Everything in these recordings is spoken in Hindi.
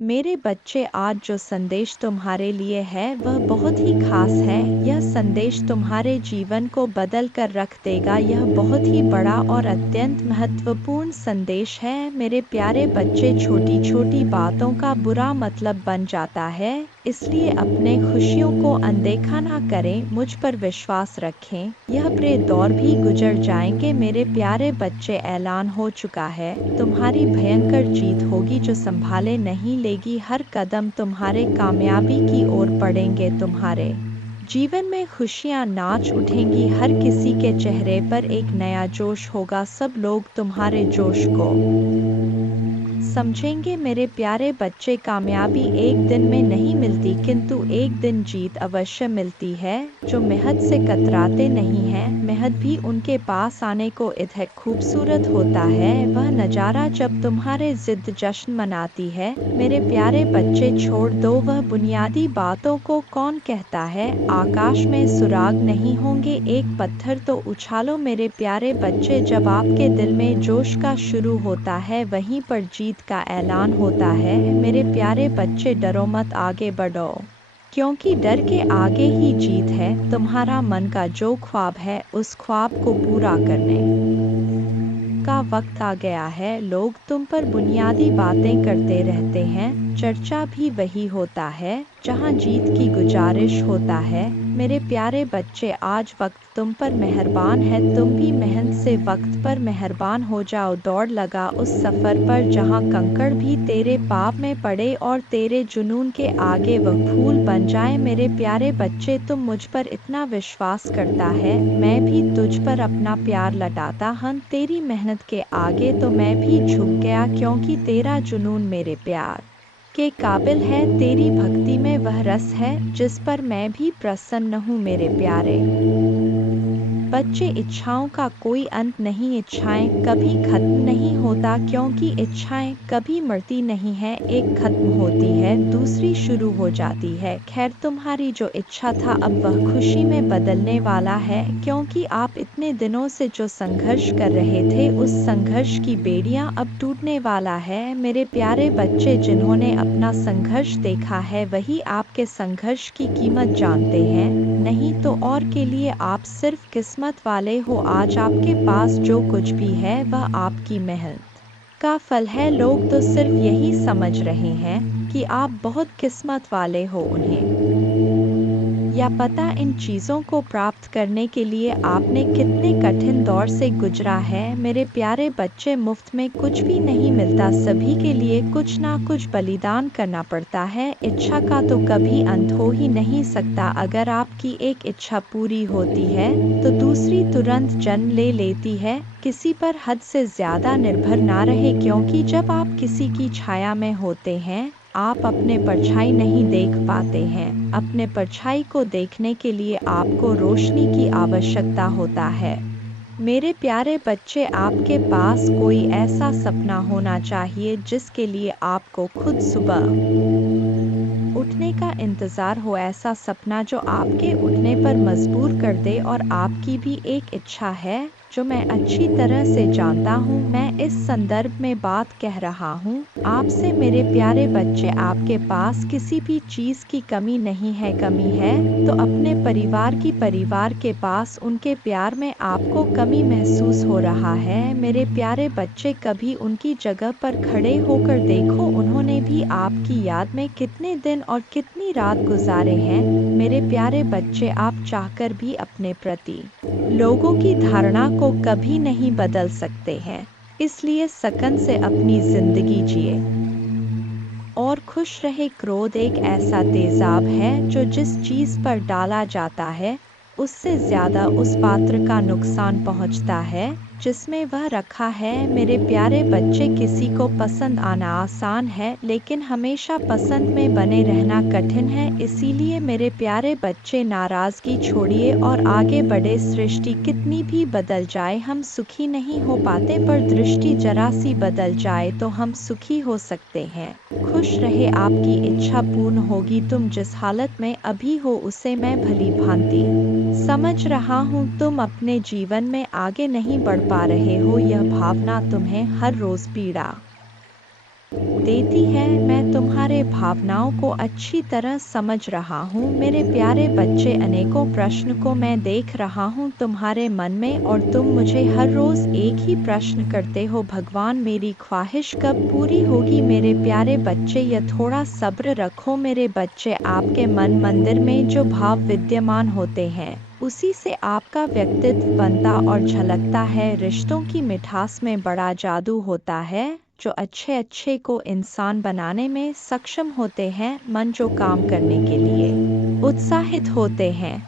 मेरे बच्चे, आज जो संदेश तुम्हारे लिए है वह बहुत ही खास है। यह संदेश तुम्हारे जीवन को बदल कर रख देगा। यह बहुत ही बड़ा और अत्यंत महत्वपूर्ण संदेश है। मेरे प्यारे बच्चे, छोटी छोटी बातों का बुरा मतलब बन जाता है, इसलिए अपने खुशियों को अनदेखा ना करें। मुझ पर विश्वास रखें, यह बुरे दौर भी गुजर जाएंगे। मेरे प्यारे बच्चे, ऐलान हो चुका है, तुम्हारी भयंकर जीत होगी जो संभाले नहीं लेगी। हर कदम तुम्हारे कामयाबी की ओर बढ़ेंगे। तुम्हारे जीवन में खुशियां नाच उठेंगी। हर किसी के चेहरे पर एक नया जोश होगा। सब लोग तुम्हारे जोश को समझेंगे। मेरे प्यारे बच्चे, कामयाबी एक दिन में नहीं मिलती, किंतु एक दिन जीत अवश्य मिलती है। जो मेहनत से कतराते नहीं हैं, मेहनत भी उनके पास आने को इतना खूबसूरत होता है। वह नज़ारा जब तुम्हारे जिद जश्न मनाती है। मेरे प्यारे बच्चे, छोड़ दो वह बुनियादी बातों को। कौन कहता है आकाश में सुराग नहीं होंगे, एक पत्थर तो उछालो। मेरे प्यारे बच्चे, जब आपके दिल में जोश का शुरू होता है, वहीं पर जीत का ऐलान होता है। मेरे प्यारे बच्चे, डरो मत, आगे बढ़ो, क्योंकि डर के आगे ही जीत है। तुम्हारा मन का जो ख्वाब है, उस ख्वाब को पूरा करने का वक्त आ गया है। लोग तुम पर बुनियादी बातें करते रहते हैं, चर्चा भी वही होता है जहां जीत की गुजारिश होता है। मेरे प्यारे बच्चे, आज वक्त तुम पर मेहरबान है। तुम भी मेहनत से वक्त पर मेहरबान हो जाओ। दौड़ लगा उस सफ़र पर जहां कंकड़ भी तेरे पाँव में पड़े और तेरे जुनून के आगे वह फूल बन जाए। मेरे प्यारे बच्चे, तुम मुझ पर इतना विश्वास करता है, मैं भी तुझ पर अपना प्यार लौटाता हूं। तेरी मेहनत के आगे तो मैं भी झुक गया, क्योंकि तेरा जुनून मेरे प्यार के काबिल है। तेरी भक्ति में वह रस है जिस पर मैं भी प्रसन्न हूँ। मेरे प्यारे बच्चे, इच्छाओं का कोई अंत नहीं। इच्छाएं कभी खत्म नहीं होता, क्योंकि इच्छाएं कभी मरती नहीं है। एक खत्म होती है, दूसरी शुरू हो जाती है। खैर, तुम्हारी जो इच्छा था अब वह खुशी में बदलने वाला है, क्योंकि आप इतने दिनों से जो संघर्ष कर रहे थे, उस संघर्ष की बेड़ियां अब टूटने वाला है। मेरे प्यारे बच्चे, जिन्होंने अपना संघर्ष देखा है वही आपके संघर्ष की कीमत जानते हैं, नहीं तो और के लिए आप सिर्फ किस्मत वाले हो। आज आपके पास जो कुछ भी है वह आपकी मेहनत का फल है। लोग तो सिर्फ यही समझ रहे हैं कि आप बहुत किस्मत वाले हो। उन्हें या पता इन चीज़ों को प्राप्त करने के लिए आपने कितने कठिन दौर से गुजरा है। मेरे प्यारे बच्चे, मुफ्त में कुछ भी नहीं मिलता, सभी के लिए कुछ ना कुछ बलिदान करना पड़ता है। इच्छा का तो कभी अंत हो ही नहीं सकता। अगर आपकी एक इच्छा पूरी होती है तो दूसरी तुरंत जन्म ले लेती है। किसी पर हद से ज़्यादा निर्भर ना रहे, क्योंकि जब आप किसी की छाया में होते हैं, आप अपने परछाई नहीं देख पाते हैं। अपने परछाई को देखने के लिए आपको रोशनी की आवश्यकता होता है। मेरे प्यारे बच्चे, आपके पास कोई ऐसा सपना होना चाहिए जिसके लिए आपको खुद सुबह उठने का इंतज़ार हो। ऐसा सपना जो आपके उठने पर मजबूर कर दे। और आपकी भी एक इच्छा है जो मैं अच्छी तरह से जानता हूँ। मैं इस संदर्भ में बात कह रहा हूँ आपसे। मेरे प्यारे बच्चे, आपके पास किसी भी चीज़ की कमी नहीं है। कमी है तो अपने परिवार के पास उनके प्यार में आपको कमी महसूस हो रहा है। मेरे प्यारे बच्चे, कभी उनकी जगह पर खड़े होकर देखो, उन्होंने भी आपकी याद में कितने दिन और कितनी रात गुजारे हैं। मेरे प्यारे बच्चे, आप चाहकर भी अपने प्रति लोगों की धारणा को कभी नहीं बदल सकते हैं, इसलिए सकन से अपनी जिंदगी जिए और खुश रहे। क्रोध एक ऐसा तेजाब है जो जिस चीज़ पर डाला जाता है उससे ज़्यादा उस पात्र का नुकसान पहुंचता है जिसमें वह रखा है। मेरे प्यारे बच्चे, किसी को पसंद आना आसान है, लेकिन हमेशा पसंद में बने रहना कठिन है। इसीलिए मेरे प्यारे बच्चे, नाराज़गी छोड़िए और आगे बढ़े। सृष्टि कितनी भी बदल जाए, हम सुखी नहीं हो पाते, पर दृष्टि जरा सी बदल जाए तो हम सुखी हो सकते हैं। खुश रहे, आपकी इच्छा पूर्ण होगी। तुम जिस हालत में अभी हो उसे मैं भली भांति समझ रहा हूँ। तुम अपने जीवन में आगे नहीं बढ़ पा रहे हो, यह भावना तुम्हें हर रोज पीड़ा देती है। मैं तुम्हारे तुम्हारे भावनाओं को अच्छी तरह समझ रहा हूँ। मेरे प्यारे बच्चे, अनेकों प्रश्न को मैं देख रहा हूँ तुम्हारे मन में, और तुम मुझे हर रोज एक ही प्रश्न करते हो, भगवान मेरी ख्वाहिश कब पूरी होगी। मेरे प्यारे बच्चे, यह थोड़ा सब्र रखो मेरे बच्चे। आपके मन मंदिर में जो भाव विद्यमान होते हैं, उसी से आपका व्यक्तित्व बनता और झलकता है। रिश्तों की मिठास में बड़ा जादू होता है, जो अच्छे अच्छे को इंसान बनाने में सक्षम होते हैं। मन जो काम करने के लिए उत्साहित होते हैं,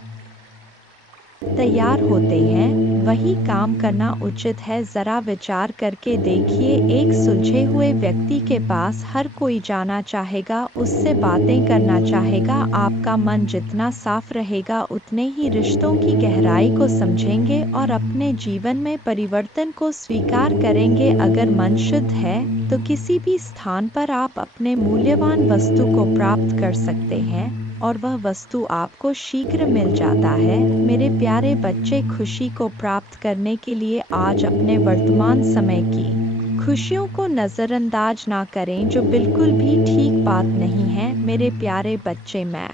तैयार होते हैं, वही काम करना उचित है। जरा विचार करके देखिए, एक सुलझे हुए व्यक्ति के पास हर कोई जाना चाहेगा, उससे बातें करना चाहेगा। आपका मन जितना साफ रहेगा, उतने ही रिश्तों की गहराई को समझेंगे और अपने जीवन में परिवर्तन को स्वीकार करेंगे। अगर मन शुद्ध है तो किसी भी स्थान पर आप अपने मूल्यवान वस्तु को प्राप्त कर सकते हैं, और वह वस्तु आपको शीघ्र मिल जाता है। मेरे प्यारे बच्चे, खुशी को प्राप्त करने के लिए आज अपने वर्तमान समय की खुशियों को नज़रअंदाज ना करें, जो बिल्कुल भी ठीक बात नहीं है। मेरे प्यारे बच्चे, मैं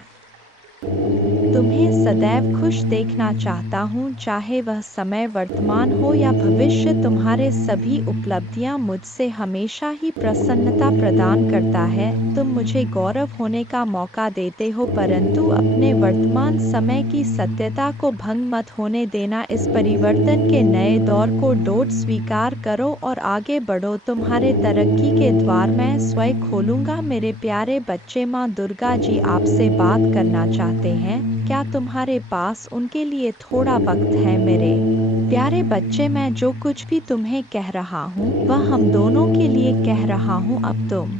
तुम्हें सदैव खुश देखना चाहता हूँ, चाहे वह समय वर्तमान हो या भविष्य। तुम्हारे सभी उपलब्धियाँ मुझसे हमेशा ही प्रसन्नता प्रदान करता है। तुम मुझे गौरव होने का मौका देते हो, परंतु अपने वर्तमान समय की सत्यता को भंग मत होने देना। इस परिवर्तन के नए दौर को डोट स्वीकार करो और आगे बढ़ो। तुम्हारे तरक्की के द्वार मैं स्वयं खोलूंगा। मेरे प्यारे बच्चे, माँ दुर्गा जी आपसे बात करना चाहते हैं। क्या तुम्हारे पास उनके लिए थोड़ा वक्त है? मेरे प्यारे बच्चे, मैं जो कुछ भी तुम्हें कह रहा हूँ, वह हम दोनों के लिए कह रहा हूँ। अब तुम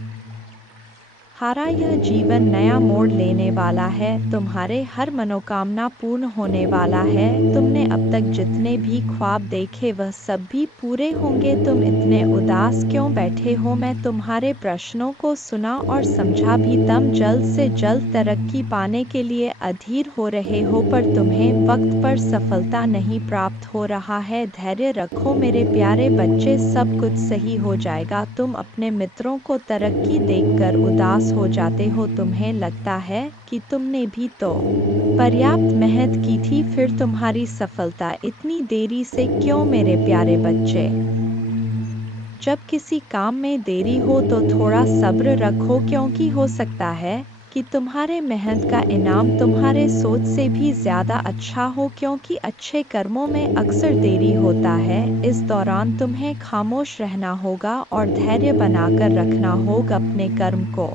हारा यह जीवन नया मोड़ लेने वाला है। तुम्हारे हर मनोकामना पूर्ण होने वाला है। तुमने अब तक जितने भी ख्वाब देखे, वह सब भी पूरे होंगे। तुम इतने उदास क्यों बैठे हो? मैं तुम्हारे प्रश्नों को सुना और समझा भी। तुम जल्द से जल्द तरक्की पाने के लिए अधीर हो रहे हो, पर तुम्हें वक्त पर सफलता नहीं प्राप्त हो रहा है। धैर्य रखो मेरे प्यारे बच्चे, सब कुछ सही हो जाएगा। तुम अपने मित्रों को तरक्की देखकर उदास हो जाते हो। तुम्हें लगता है कि तुमने भी तो पर्याप्त मेहनत की थी, फिर तुम्हारी सफलता इतनी देरी से क्यों? मेरे प्यारे बच्चे, जब किसी काम में देरी हो तो थोड़ा सब्र रखो, क्योंकि हो सकता है कि तुम्हारे मेहनत का इनाम तुम्हारे सोच से भी ज्यादा अच्छा हो, क्योंकि अच्छे कर्मों में अक्सर देरी होता है। इस दौरान तुम्हें खामोश रहना होगा और धैर्य बनाकर रखना होगा। अपने कर्म को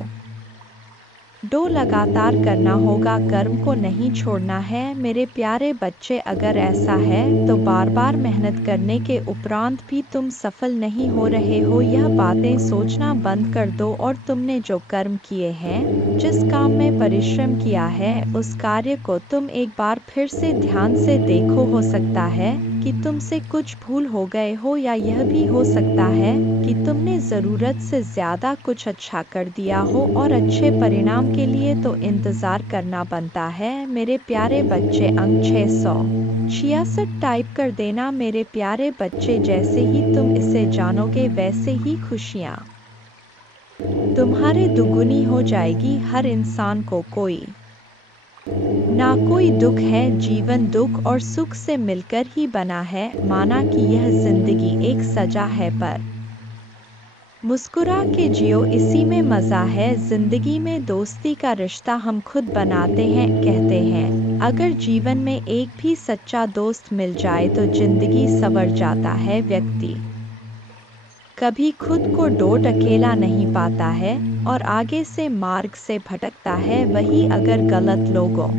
लगातार करना होगा, कर्म को नहीं छोड़ना है। मेरे प्यारे बच्चे, अगर ऐसा है तो बार बार मेहनत करने के उपरांत भी तुम सफल नहीं हो रहे हो, यह बातें सोचना बंद कर दो और तुमने जो कर्म किए हैं, जिस काम में परिश्रम किया है, उस कार्य को तुम एक बार फिर से ध्यान से देखो। हो सकता है कि तुमसे कुछ भूल हो गए हो, या यह भी हो सकता है कि तुमने ज़रूरत से ज़्यादा कुछ अच्छा कर दिया हो, और अच्छे परिणाम के लिए तो इंतज़ार करना बनता है। मेरे प्यारे बच्चे, अंक 666 टाइप कर देना मेरे प्यारे बच्चे। जैसे ही तुम इसे जानोगे, वैसे ही खुशियाँ तुम्हारे दुगुनी हो जाएगी। हर इंसान को कोई ना कोई दुख है। जीवन दुख और सुख से मिलकर ही बना है। माना कि यह जिंदगी एक सजा है, पर मुस्कुरा के जियो, इसी में मजा है। जिंदगी में दोस्ती का रिश्ता हम खुद बनाते हैं। कहते हैं, अगर जीवन में एक भी सच्चा दोस्त मिल जाए तो जिंदगी संवर जाता है। व्यक्ति कभी खुद को डोट अकेला नहीं पाता है और आगे से मार्ग से भटकता है। वही अगर गलत लोगों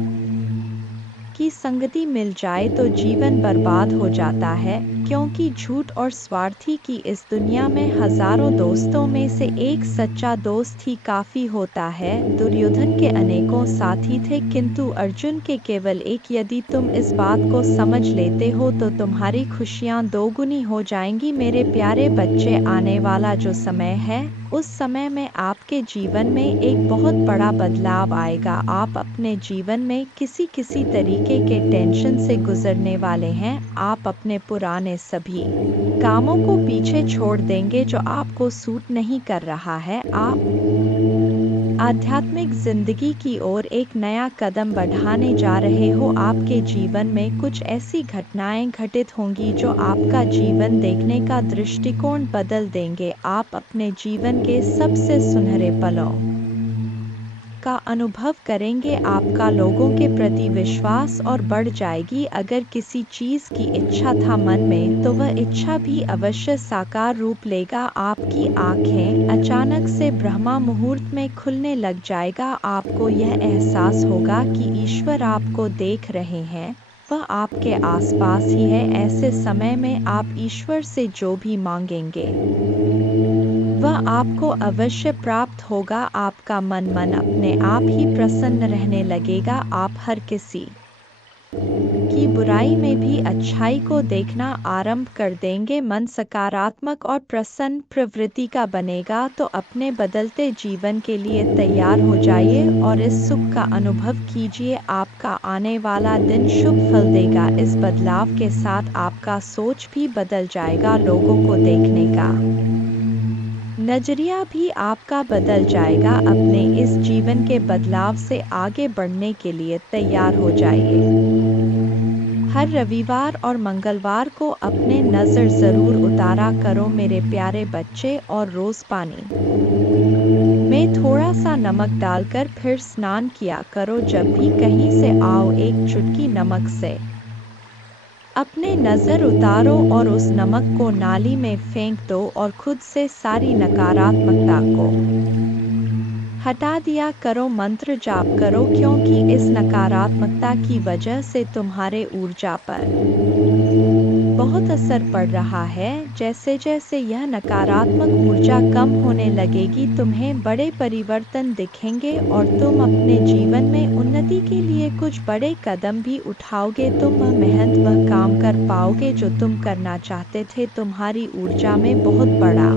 की संगति मिल जाए तो जीवन बर्बाद हो जाता है, क्योंकि झूठ और स्वार्थी की इस दुनिया में हजारों दोस्तों में से एक सच्चा दोस्त ही काफी होता है। दुर्योधन के अनेकों साथी थे, किंतु अर्जुन के केवल एक। यदि तुम इस बात को समझ लेते हो तो तुम्हारी खुशियाँ दोगुनी हो जाएंगी। मेरे प्यारे बच्चे, आने वाला जो समय है, उस समय में आपके जीवन में एक बहुत बड़ा बदलाव आएगा। आप अपने जीवन में किसी तरीके के टेंशन से गुजरने वाले हैं। आप अपने पुराने सभी कामों को पीछे छोड़ देंगे जो आपको सूट नहीं कर रहा है। आप आध्यात्मिक जिंदगी की ओर एक नया कदम बढ़ाने जा रहे हो। आपके जीवन में कुछ ऐसी घटनाएं घटित होंगी जो आपका जीवन देखने का दृष्टिकोण बदल देंगे। आप अपने जीवन के सबसे सुनहरे पलों का अनुभव करेंगे। आपका लोगों के प्रति विश्वास और बढ़ जाएगी। अगर किसी चीज की इच्छा था मन में तो वह इच्छा भी अवश्य साकार रूप लेगा। आपकी आंखें अचानक से ब्रह्मा मुहूर्त में खुलने लग जाएगा। आपको यह एहसास होगा कि ईश्वर आपको देख रहे हैं, वह आपके आसपास ही है। ऐसे समय में आप ईश्वर से जो भी मांगेंगे वह आपको अवश्य प्राप्त होगा। आपका मन अपने आप ही प्रसन्न रहने लगेगा। आप हर किसी की बुराई में भी अच्छाई को देखना आरंभ कर देंगे। मन सकारात्मक और प्रसन्न प्रवृत्ति का बनेगा। तो अपने बदलते जीवन के लिए तैयार हो जाइए और इस सुख का अनुभव कीजिए। आपका आने वाला दिन शुभ फल देगा। इस बदलाव के साथ आपका सोच भी बदल जाएगा। लोगों को देखने का नजरिया भी आपका बदल जाएगा। अपने इस जीवन के बदलाव से आगे बढ़ने के लिए तैयार हो जाइए। हर रविवार और मंगलवार को अपने नज़र ज़रूर उतारा करो मेरे प्यारे बच्चे, और रोज़ पानी में थोड़ा सा नमक डालकर फिर स्नान किया करो। जब भी कहीं से आओ एक चुटकी नमक से अपने नज़र उतारो और उस नमक को नाली में फेंक दो और खुद से सारी नकारात्मकता को हटा दिया करो। मंत्र जाप करो, क्योंकि इस नकारात्मकता की वजह से तुम्हारे ऊर्जा पर बहुत असर पड़ रहा है। जैसे जैसे यह नकारात्मक ऊर्जा कम होने लगेगी तुम्हें बड़े परिवर्तन दिखेंगे और तुम अपने जीवन में उन्नति के लिए कुछ बड़े कदम भी उठाओगे। तुम वह मेहनत, वह काम कर पाओगे जो तुम करना चाहते थे। तुम्हारी ऊर्जा में बहुत बड़ा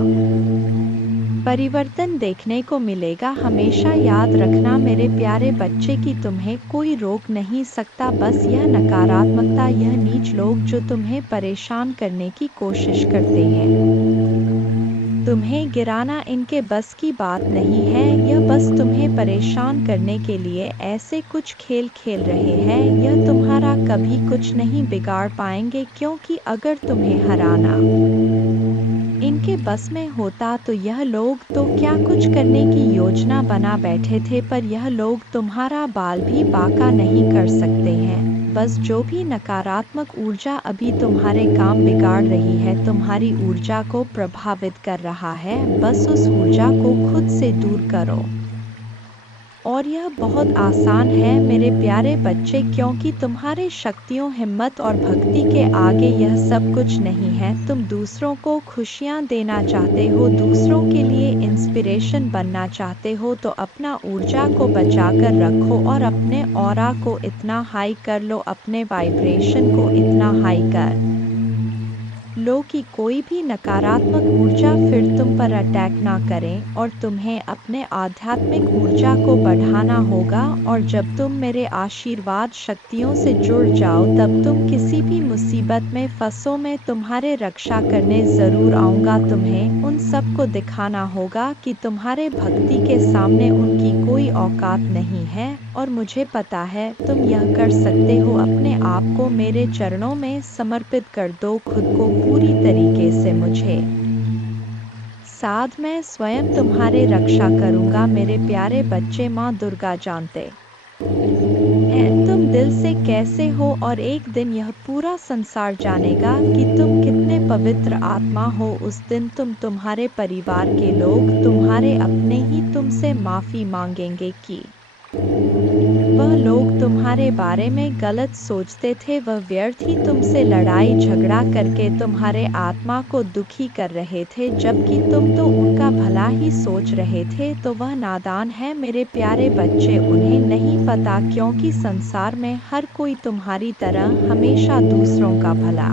परिवर्तन देखने को मिलेगा। हमेशा याद रखना मेरे प्यारे बच्चे कि तुम्हें कोई रोक नहीं सकता। बस यह नकारात्मकता, यह नीच लोग जो तुम्हें परेशान करने की कोशिश करते हैं, तुम्हें गिराना इनके बस की बात नहीं है। यह बस तुम्हें परेशान करने के लिए ऐसे कुछ खेल खेल रहे हैं। यह तुम्हारा कभी कुछ नहीं बिगाड़ पाएंगे, क्योंकि अगर तुम्हें हराना इनके बस में होता तो यह लोग तो क्या कुछ करने की योजना बना बैठे थे। पर यह लोग तुम्हारा बाल भी बांका नहीं कर सकते हैं। बस जो भी नकारात्मक ऊर्जा अभी तुम्हारे काम बिगाड़ रही है, तुम्हारी ऊर्जा को प्रभावित कर रहा है, बस उस ऊर्जा को खुद से दूर करो। और यह बहुत आसान है मेरे प्यारे बच्चे, क्योंकि तुम्हारे शक्तियों, हिम्मत और भक्ति के आगे यह सब कुछ नहीं है। तुम दूसरों को खुशियाँ देना चाहते हो, दूसरों के लिए इंस्पिरेशन बनना चाहते हो, तो अपना ऊर्जा को बचा कर रखो और अपने ऑरा को इतना हाई कर लो, अपने वाइब्रेशन को इतना हाई कर लो कि कोई भी नकारात्मक ऊर्जा फिर तुम पर अटैक ना करें। और तुम्हें अपने आध्यात्मिक ऊर्जा को बढ़ाना होगा। और जब तुम मेरे आशीर्वाद शक्तियों से जुड़ जाओ तब तुम किसी भी मुसीबत में फंसो, मैं तुम्हारे रक्षा करने ज़रूर आऊँगा। तुम्हें उन सबको दिखाना होगा कि तुम्हारे भक्ति के सामने उनकी कोई औकात नहीं है। और मुझे पता है तुम यह कर सकते हो। अपने आप को मेरे चरणों में समर्पित कर दो, खुद को पूरी तरीके से मुझे साथ मैं स्वयं तुम्हारे रक्षा करूंगा। मेरे प्यारे बच्चे, माँ दुर्गा जानते हैं तुम दिल से कैसे हो, और एक दिन यह पूरा संसार जानेगा कि तुम कितने पवित्र आत्मा हो। उस दिन तुम्हारे परिवार के लोग, तुम्हारे अपने ही तुमसे माफ़ी मांगेंगे कि वह लोग तुम्हारे बारे में गलत सोचते थे। वह व्यर्थ ही तुमसे लड़ाई झगड़ा करके तुम्हारे आत्मा को दुखी कर रहे थे, जबकि तुम तो उनका भला ही सोच रहे थे। तो वह नादान है मेरे प्यारे बच्चे, उन्हें नहीं पता, क्योंकि संसार में हर कोई तुम्हारी तरह हमेशा दूसरों का भला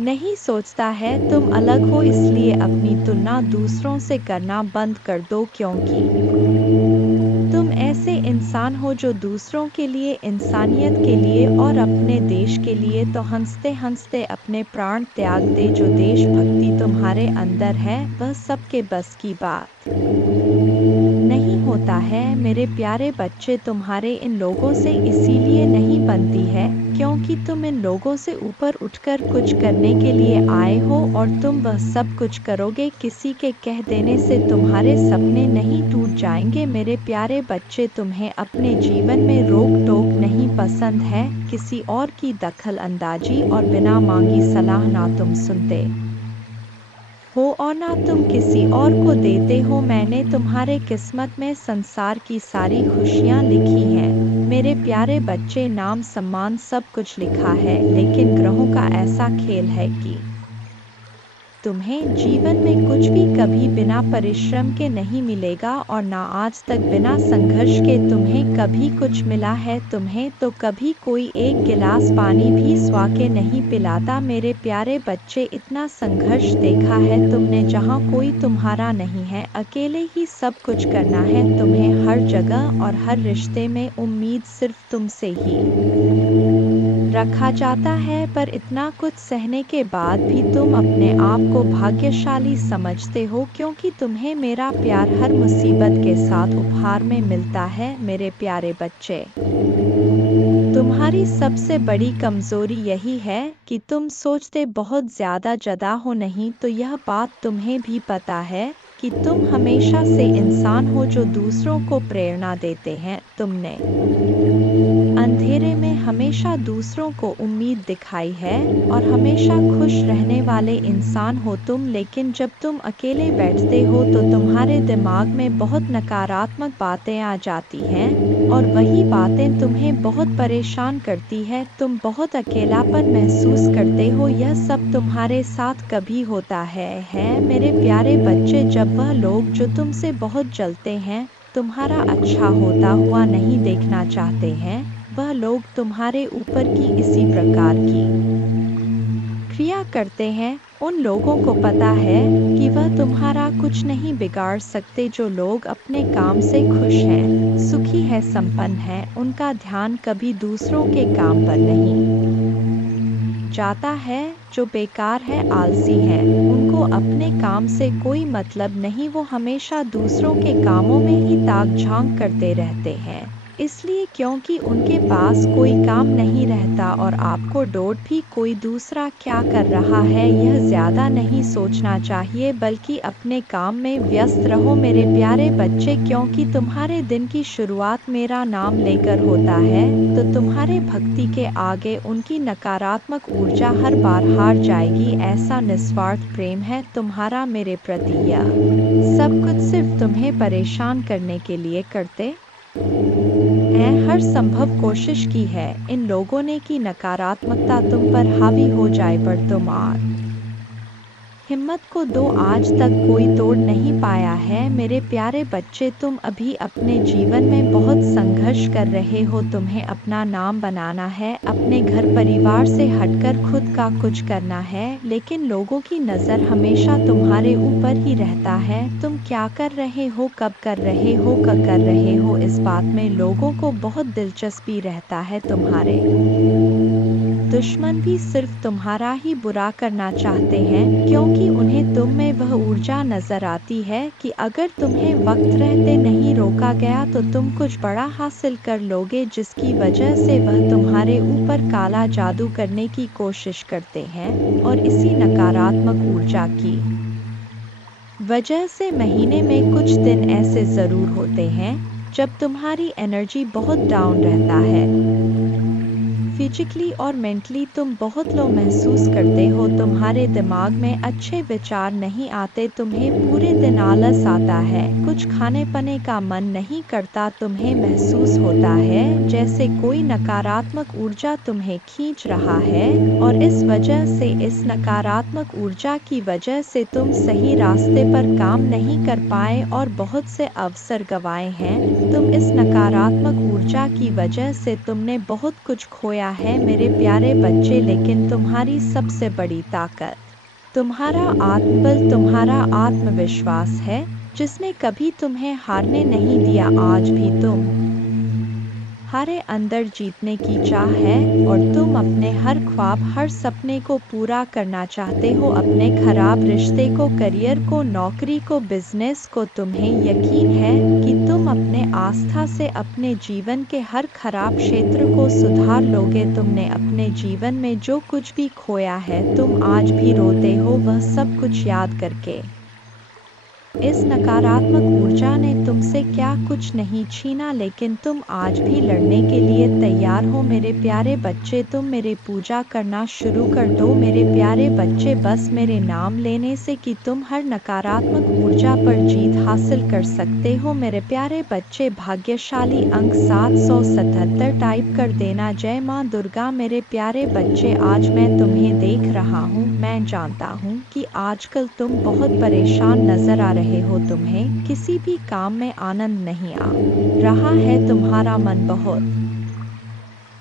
नहीं सोचता है। तुम अलग हो, इसलिए अपनी तुलना दूसरों से करना बंद कर दो, क्योंकि तुम ऐसे इंसान हो जो दूसरों के लिए, इंसानियत के लिए और अपने देश के लिए तो हंसते हंसते अपने प्राण त्याग दे। जो देशभक्ति तुम्हारे अंदर है वह सबके बस की बात नहीं है। मेरे प्यारे बच्चे, तुम्हारे इन लोगों से इसीलिए नहीं बनती है क्योंकि तुम इन लोगों से ऊपर उठकर कुछ करने के लिए आए हो और तुम वह सब कुछ करोगे। किसी के कह देने से तुम्हारे सपने नहीं टूट जाएंगे। मेरे प्यारे बच्चे, तुम्हें अपने जीवन में रोक टोक नहीं पसंद है, किसी और की दखल अंदाजी और बिना मांगी सलाह ना तुम सुनते हो और ना तुम किसी और को देते हो। मैंने तुम्हारे किस्मत में संसार की सारी खुशियाँ लिखी हैं मेरे प्यारे बच्चे, नाम सम्मान सब कुछ लिखा है, लेकिन ग्रहों का ऐसा खेल है कि तुम्हें जीवन में कुछ भी कभी बिना परिश्रम के नहीं मिलेगा और ना आज तक बिना संघर्ष के तुम्हें कभी कुछ मिला है। तुम्हें तो कभी कोई एक गिलास पानी भी स्वा के नहीं पिलाता। मेरे प्यारे बच्चे, इतना संघर्ष देखा है तुमने जहाँ कोई तुम्हारा नहीं है, अकेले ही सब कुछ करना है तुम्हें हर जगह, और हर रिश्ते में उम्मीद सिर्फ तुमसे ही रखा जाता है। पर इतना कुछ सहने के बाद भी तुम अपने आप को भाग्यशाली समझते हो क्योंकि तुम्हें मेरा प्यार हर मुसीबत के साथ उपहार में मिलता है। मेरे प्यारे बच्चे, तुम्हारी सबसे बड़ी कमजोरी यही है कि तुम सोचते बहुत ज्यादा हो। नहीं तो यह बात तुम्हें भी पता है कि तुम हमेशा से इंसान हो जो दूसरों को प्रेरणा देते हैं। तुमने अंधेरे में हमेशा दूसरों को उम्मीद दिखाई है और हमेशा खुश रहने वाले इंसान हो तुम, लेकिन जब तुम अकेले बैठते हो तो तुम्हारे दिमाग में बहुत नकारात्मक बातें आ जाती हैं और वही बातें तुम्हें बहुत परेशान करती है। तुम बहुत अकेलापन महसूस करते हो। यह सब तुम्हारे साथ कभी होता है मेरे प्यारे बच्चे, जब वह लोग जो तुमसे बहुत जलते हैं, तुम्हारा अच्छा होता हुआ नहीं देखना चाहते हैं, वह लोग तुम्हारे ऊपर की इसी प्रकार की क्रिया करते हैं। उन लोगों को पता है कि वह तुम्हारा कुछ नहीं बिगाड़ सकते। जो लोग अपने काम से खुश हैं, सुखी है, संपन्न है, उनका ध्यान कभी दूसरों के काम पर नहीं जाता है। जो बेकार है, आलसी है, उनको अपने काम से कोई मतलब नहीं, वो हमेशा दूसरों के कामों में ही ताक झांक करते रहते हैं, इसलिए क्योंकि उनके पास कोई काम नहीं रहता। और आपको डोट भी कोई दूसरा क्या कर रहा है यह ज्यादा नहीं सोचना चाहिए, बल्कि अपने काम में व्यस्त रहो मेरे प्यारे बच्चे, क्योंकि तुम्हारे दिन की शुरुआत मेरा नाम लेकर होता है तो तुम्हारे भक्ति के आगे उनकी नकारात्मक ऊर्जा हर बार हार जाएगी। ऐसा निस्वार्थ प्रेम है तुम्हारा मेरे प्रति, यह सब कुछ सिर्फ तुम्हें परेशान करने के लिए करते हैं। हर संभव कोशिश की है इन लोगों ने कि नकारात्मकता तुम पर हावी हो जाए, पर तुम हिम्मत को दो, आज तक कोई तोड़ नहीं पाया है मेरे प्यारे बच्चे। तुम अभी अपने जीवन में बहुत संघर्ष कर रहे हो। तुम्हें अपना नाम बनाना है, अपने घर परिवार से हटकर खुद का कुछ करना है, लेकिन लोगों की नज़र हमेशा तुम्हारे ऊपर ही रहता है। तुम क्या कर रहे हो, कब कर रहे हो, कब कर रहे हो, इस बात में लोगों को बहुत दिलचस्पी रहता है। तुम्हारे दुश्मन भी सिर्फ तुम्हारा ही बुरा करना चाहते हैं, क्योंकि उन्हें तुम में वह ऊर्जा नजर आती है कि अगर तुम्हें वक्त रहते नहीं रोका गया तो तुम कुछ बड़ा हासिल कर लोगे, जिसकी वजह से वह तुम्हारे ऊपर काला जादू करने की कोशिश करते हैं। और इसी नकारात्मक ऊर्जा की वजह से महीने में कुछ दिन ऐसे ज़रूर होते हैं जब तुम्हारी एनर्जी बहुत डाउन रहता है। फिजिकली और मेंटली तुम बहुत लो महसूस करते हो। तुम्हारे दिमाग में अच्छे विचार नहीं आते, तुम्हें पूरे दिन आलस आता है, कुछ खाने पीने का मन नहीं करता। तुम्हें महसूस होता है जैसे कोई नकारात्मक ऊर्जा तुम्हें खींच रहा है और इस वजह से, इस नकारात्मक ऊर्जा की वजह से तुम सही रास्ते पर काम नहीं कर पाए और बहुत से अवसर गंवाए हैं। तुम इस नकारात्मक ऊर्जा की वजह से तुमने बहुत कुछ खोया है मेरे प्यारे बच्चे, लेकिन तुम्हारी सबसे बड़ी ताकत तुम्हारा आत्मबल, तुम्हारा आत्मविश्वास है, जिसने कभी तुम्हें हारने नहीं दिया। आज भी तुम्हारे अंदर जीतने की चाह है और तुम अपने हर ख्वाब, हर सपने को पूरा करना चाहते हो, अपने खराब रिश्ते को, करियर को, नौकरी को, बिजनेस को। तुम्हें यकीन है कि तुम अपने आस्था से अपने जीवन के हर खराब क्षेत्र को सुधार लोगे। तुमने अपने जीवन में जो कुछ भी खोया है, तुम आज भी रोते हो वह सब कुछ याद करके। इस नकारात्मक ऊर्जा ने तुमसे क्या कुछ नहीं छीना, लेकिन तुम आज भी लड़ने के लिए तैयार हो। मेरे प्यारे बच्चे, तुम मेरे पूजा करना शुरू कर दो। मेरे प्यारे बच्चे, बस मेरे नाम लेने से कि तुम हर नकारात्मक ऊर्जा पर जीत हासिल कर सकते हो। मेरे प्यारे बच्चे, भाग्यशाली अंक 777 टाइप कर देना। जय माँ दुर्गा। मेरे प्यारे बच्चे, आज मैं तुम्हें देख रहा हूँ। मैं जानता हूँ कि आजकल तुम बहुत परेशान नजर आ रहे हो। तुम्हें किसी भी काम में आनंद नहीं आ रहा है। तुम्हारा मन बहुत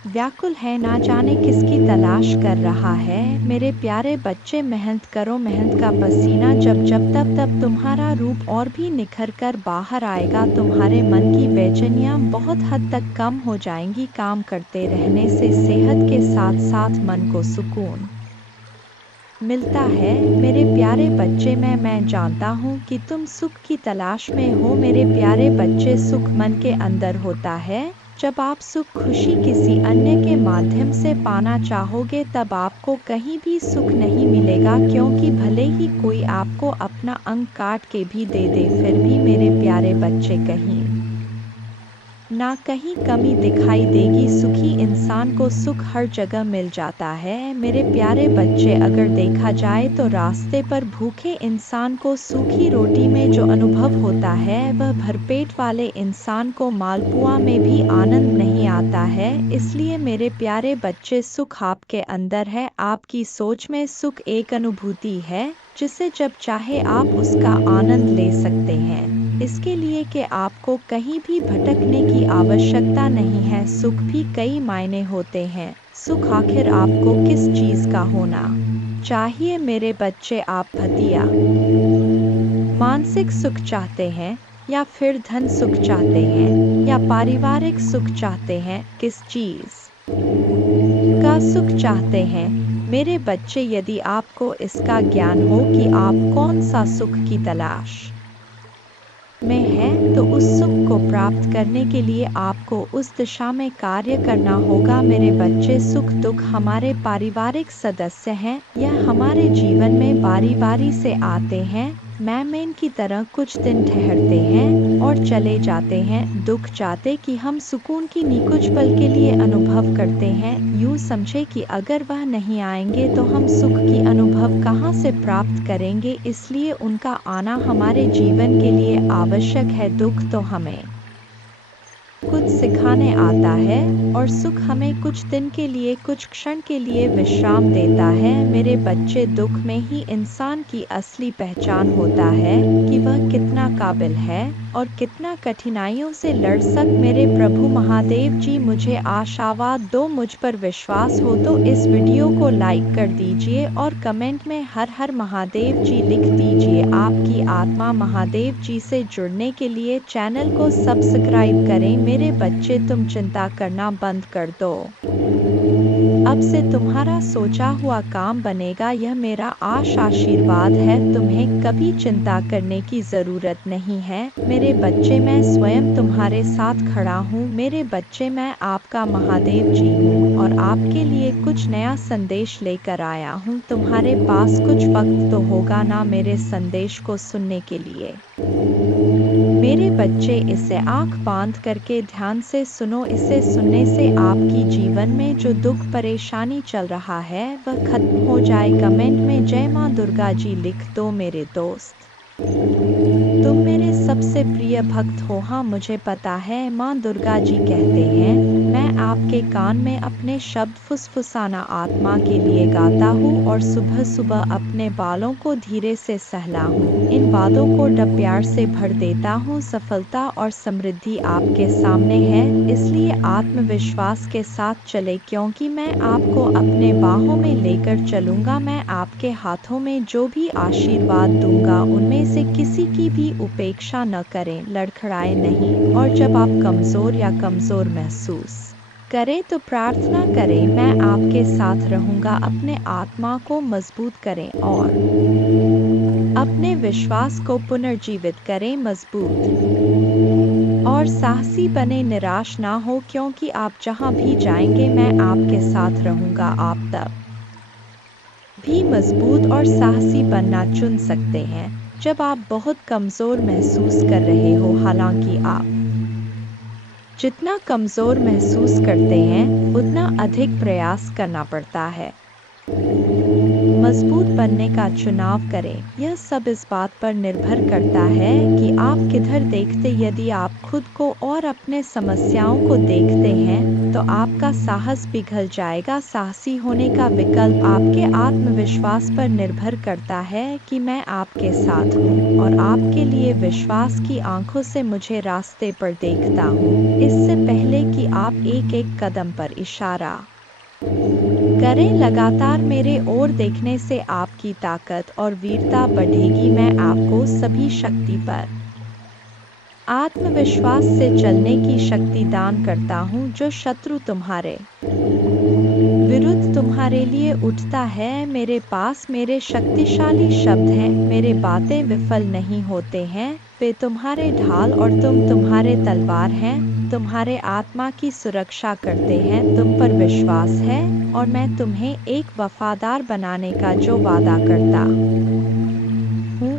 व्याकुल है, ना जाने किसकी तलाश कर रहा है। मेरे प्यारे बच्चे, मेहनत करो। मेहनत का पसीना जब तब तुम्हारा रूप और भी निखर कर बाहर आएगा। तुम्हारे मन की बेचैनियाँ बहुत हद तक कम हो जाएंगी। काम करते रहने से सेहत के साथ साथ मन को सुकून मिलता है। मेरे प्यारे बच्चे, मैं जानता हूँ कि तुम सुख की तलाश में हो। मेरे प्यारे बच्चे, सुख मन के अंदर होता है। जब आप सुख खुशी किसी अन्य के माध्यम से पाना चाहोगे, तब आपको कहीं भी सुख नहीं मिलेगा, क्योंकि भले ही कोई आपको अपना अंग काट के भी दे दे, फिर भी मेरे प्यारे बच्चे कहीं ना कहीं कमी दिखाई देगी। सुखी इंसान को सुख हर जगह मिल जाता है। मेरे प्यारे बच्चे, अगर देखा जाए तो रास्ते पर भूखे इंसान को सूखी रोटी में जो अनुभव होता है, वह भरपेट वाले इंसान को मालपुआ में भी आनंद नहीं आता है। इसलिए मेरे प्यारे बच्चे, सुख आपके अंदर है। आपकी सोच में सुख एक अनुभूति है, जिसे जब चाहे आप उसका आनंद ले सकते हैं। इसके लिए कि आपको कहीं भी भटकने की आवश्यकता नहीं है। सुख भी कई मायने होते हैं। सुख आखिर आपको किस चीज का होना चाहिए? मेरे बच्चे, आप भतिया मानसिक सुख चाहते हैं, या फिर धन सुख चाहते हैं, या पारिवारिक सुख चाहते हैं? किस चीज का सुख चाहते हैं? मेरे बच्चे, यदि आपको इसका ज्ञान हो कि आप कौन सा सुख की तलाश में है, तो उस सुख को प्राप्त करने के लिए आपको उस दिशा में कार्य करना होगा। मेरे बच्चे, सुख दुख हमारे पारिवारिक सदस्य हैं। यह हमारे जीवन में बारी बारी से आते हैं। मेहमान की तरह कुछ दिन ठहरते हैं और चले जाते हैं। दुख चाहते कि हम सुकून की कुछ पल के लिए अनुभव करते हैं। यूँ समझे कि अगर वह नहीं आएंगे तो हम सुख की अनुभव कहाँ से प्राप्त करेंगे। इसलिए उनका आना हमारे जीवन के लिए आवश्यक है। दुख तो हमें कुछ सिखाने आता है, और सुख हमें कुछ दिन के लिए, कुछ क्षण के लिए विश्राम देता है। मेरे बच्चे, दुख में ही इंसान की असली पहचान होता है कि वह कितना काबिल है और कितना कठिनाइयों से लड़ मेरे प्रभु महादेव जी, मुझे आशावाद दो। मुझ पर विश्वास हो तो इस वीडियो को लाइक कर दीजिए और कमेंट में हर हर महादेव जी लिख दीजिए। आपकी आत्मा महादेव जी से जुड़ने के लिए चैनल को सब्सक्राइब करें। मेरे बच्चे, तुम चिंता करना बंद कर दो। अब से तुम्हारा सोचा हुआ काम बनेगा। यह मेरा आशीर्वाद है। तुम्हें कभी चिंता करने की जरूरत नहीं है। मेरे बच्चे, मैं स्वयं तुम्हारे साथ खड़ा हूँ। मेरे बच्चे, मैं आपका महादेव जी हूँ और आपके लिए कुछ नया संदेश लेकर आया हूँ। तुम्हारे पास कुछ वक्त तो होगा ना मेरे संदेश को सुनने के लिए? मेरे बच्चे, इसे आंख बांध करके ध्यान से सुनो। इसे सुनने से आपकी जीवन में जो दुख परेशानी चल रहा है, वह खत्म हो जाए। कमेंट में जय माँ दुर्गा जी लिख दो। मेरे दोस्त, तुम मेरे सबसे प्रिय भक्त हो। हाँ, मुझे पता है। माँ दुर्गा जी कहते हैं, मैं आपके कान में अपने शब्द फुसफुसाना आत्मा के लिए गाता हूँ और सुबह सुबह अपने बालों को धीरे से सहला हूँ। इन बातों को डब प्यार से भर देता हूँ। सफलता और समृद्धि आपके सामने है, इसलिए आत्मविश्वास के साथ चले, क्योंकि मैं आपको अपने बाहों में लेकर चलूँगा। मैं आपके हाथों में जो भी आशीर्वाद दूंगा, उनमें से किसी की भी उपेक्षा न करें, लड़खड़ाए नहीं। और जब आप कमज़ोर या कमज़ोर महसूस करें तो प्रार्थना करें, मैं आपके साथ रहूँगा। अपने आत्मा को मजबूत करें और अपने विश्वास को पुनर्जीवित करें। मजबूत और साहसी बने, निराश ना हो, क्योंकि आप जहाँ भी जाएंगे मैं आपके साथ रहूंगा। आप तब भी मजबूत और साहसी बनना चुन सकते हैं जब आप बहुत कमजोर महसूस कर रहे हो। हालांकि आप जितना कमजोर महसूस करते हैं उतना अधिक प्रयास करना पड़ता है। मजबूत बनने का चुनाव करें। यह सब इस बात पर निर्भर करता है कि आप किधर देखते। यदि आप खुद को और अपने समस्याओं को देखते हैं तो आपका साहस पिघल जाएगा। साहसी होने का विकल्प आपके आत्मविश्वास पर निर्भर करता है कि मैं आपके साथ हूँ और आपके लिए विश्वास की आंखों से मुझे रास्ते पर देखता हूँ। इससे पहले कि आप एक एक कदम पर इशारा करें, लगातार मेरे ओर देखने से आपकी ताकत और वीरता बढ़ेगी। मैं आपको सभी शक्ति पर आत्मविश्वास से चलने की शक्ति दान करता हूँ। जो शत्रु तुम्हारे विरुद्ध तुम्हारे लिए उठता है, मेरे पास मेरे शक्तिशाली शब्द हैं। मेरे बातें विफल नहीं होते हैं, वे तुम्हारे ढाल और तुम्हारे तलवार हैं। तुम्हारे आत्मा की सुरक्षा करते हैं। तुम पर विश्वास है और मैं तुम्हें एक वफादार बनाने का जो वादा करता हूँ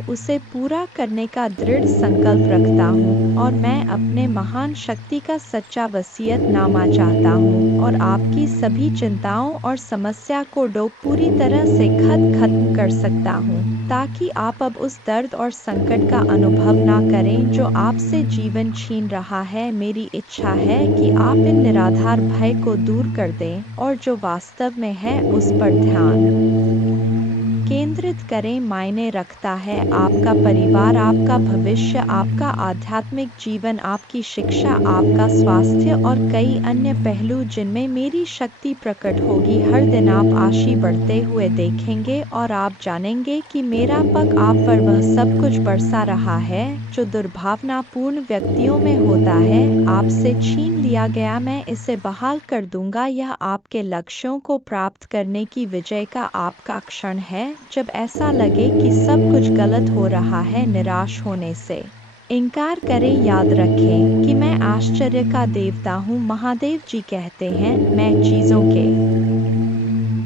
उसे पूरा करने का दृढ़ संकल्प रखता हूँ। और मैं अपने महान शक्ति का सच्चा वसीयतनामा चाहता हूँ और आपकी सभी चिंताओं और समस्या को पूरी तरह से खत्म कर सकता हूँ, ताकि आप अब उस दर्द और संकट का अनुभव ना करें जो आपसे जीवन छीन रहा है। मेरी इच्छा है कि आप इन निराधार भय को दूर कर दें और जो वास्तव में है उस पर ध्यान केंद्रित करें। मायने रखता है आपका परिवार, आपका भविष्य, आपका आध्यात्मिक जीवन, आपकी शिक्षा, आपका स्वास्थ्य और कई अन्य पहलू जिनमें मेरी शक्ति प्रकट होगी। हर दिन आप आशी बढ़ते हुए देखेंगे और आप जानेंगे कि मेरा पग आप पर वह सब कुछ बरसा रहा है जो दुर्भावनापूर्ण व्यक्तियों में होता है। आपसे छीन लिया गया मैं इसे बहाल कर दूंगा। यह आपके लक्ष्यों को प्राप्त करने की विजय का आपका क्षण है। जब ऐसा लगे कि सब कुछ गलत हो रहा है, निराश होने से इनकार करें। याद रखें कि मैं आश्चर्य का देवता हूँ। महादेव जी कहते हैं, मैं चीजों के